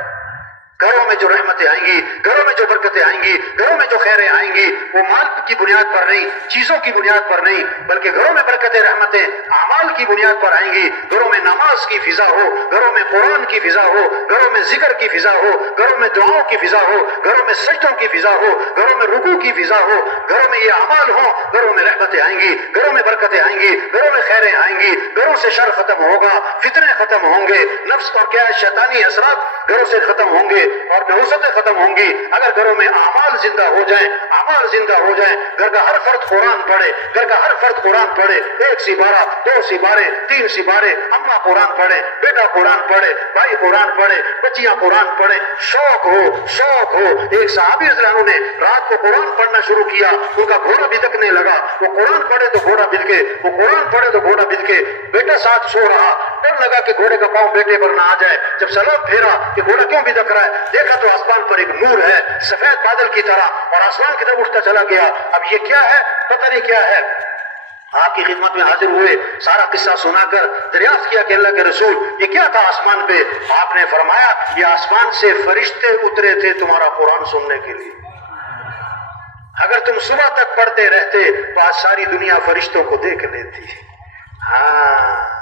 گھروں میں جو رحمتیں آئیں گی، گھروں میں جو برکتیں آئیں گی، گھروں میں جو خیریں آئیں گی، وہ مال کی بنیاد پر نہیں، چیزوں کی بنیاد پر نہیں، بلکہ گھروں میں برکتیں رحمتیں اعمال کی بنیاد پر آئیں گی۔ گھروں میں نماز کی فضا ہو، گھروں میں قرآن کی فضا ہو، گھروں میں ذکر کی فضا ہو، گھروں میں دعاؤں کی فضا ہو، گھروں میں سجدوں کی فضا ہو، گھروں میں رکوع کی فضا ہو، گھروں میں یہ اعمال ہوں، گھروں میں رحمتیں آئیں گی، گھروں میں برکتیں آئیں گی، گھروں میں خیریں آئیں گی، گھروں سے شر ختم ہوگا، فتنے ختم ہوں گے، نفس اور کیا ہے شیطانی اثرات گھروں سے ختم ہوں گے اور نحوستیں ختم ہوں گی۔ اگر گھروں میں اعمال زندہ ہو جائیں، اعمال زندہ ہو جائیں، گھر کا ہر فرد قرآن پڑھے، گھر کا ہر فرد قرآن پڑھے، 1 سپارہ 2 سپارے 3 سپارے، اماں قرآن پڑھے، بیٹا قرآن پڑھے، بھائی قرآن پڑھے، بچیاں قرآن پڑھے، شوق ہو، شوق ہو۔ ایک صحابی رضی اللہ عنہ نے رات کو قرآن پڑھنا شروع کیا، ان کا گھوڑا بھدکنے لگا، وہ قرآن پڑھے تو گھوڑا بھدکے، وہ قرآن پڑھے تو گھوڑا بھدکے، بیٹا ساتھ سو رہا، ڈر لگا کہ گھوڑے کا پاؤں بیٹے پر نہ آ جائے۔ جب سلام پھیرا کہ گھوڑا کیوں بھدک رہا ہے، دیکھا تو آسمان پر ایک نور ہے سفید بادل کی طرح اور آسمان کی طرف اٹھتا چلا گیا۔ اب یہ کیا ہے پتہ نہیں کیا ہے۔ آپ کی خدمت میں حاضر ہوئے، سارا قصہ سنا کر دریافت کیا کہ اللہ کے رسول یہ کیا تھا آسمان پہ؟ آپ نے فرمایا یہ آسمان سے فرشتے اترے تھے تمہارا قرآن سننے کے لیے۔ اگر تم صبح تک پڑھتے رہتے تو آج ساری دنیا فرشتوں کو دیکھ لیتی۔ ہاں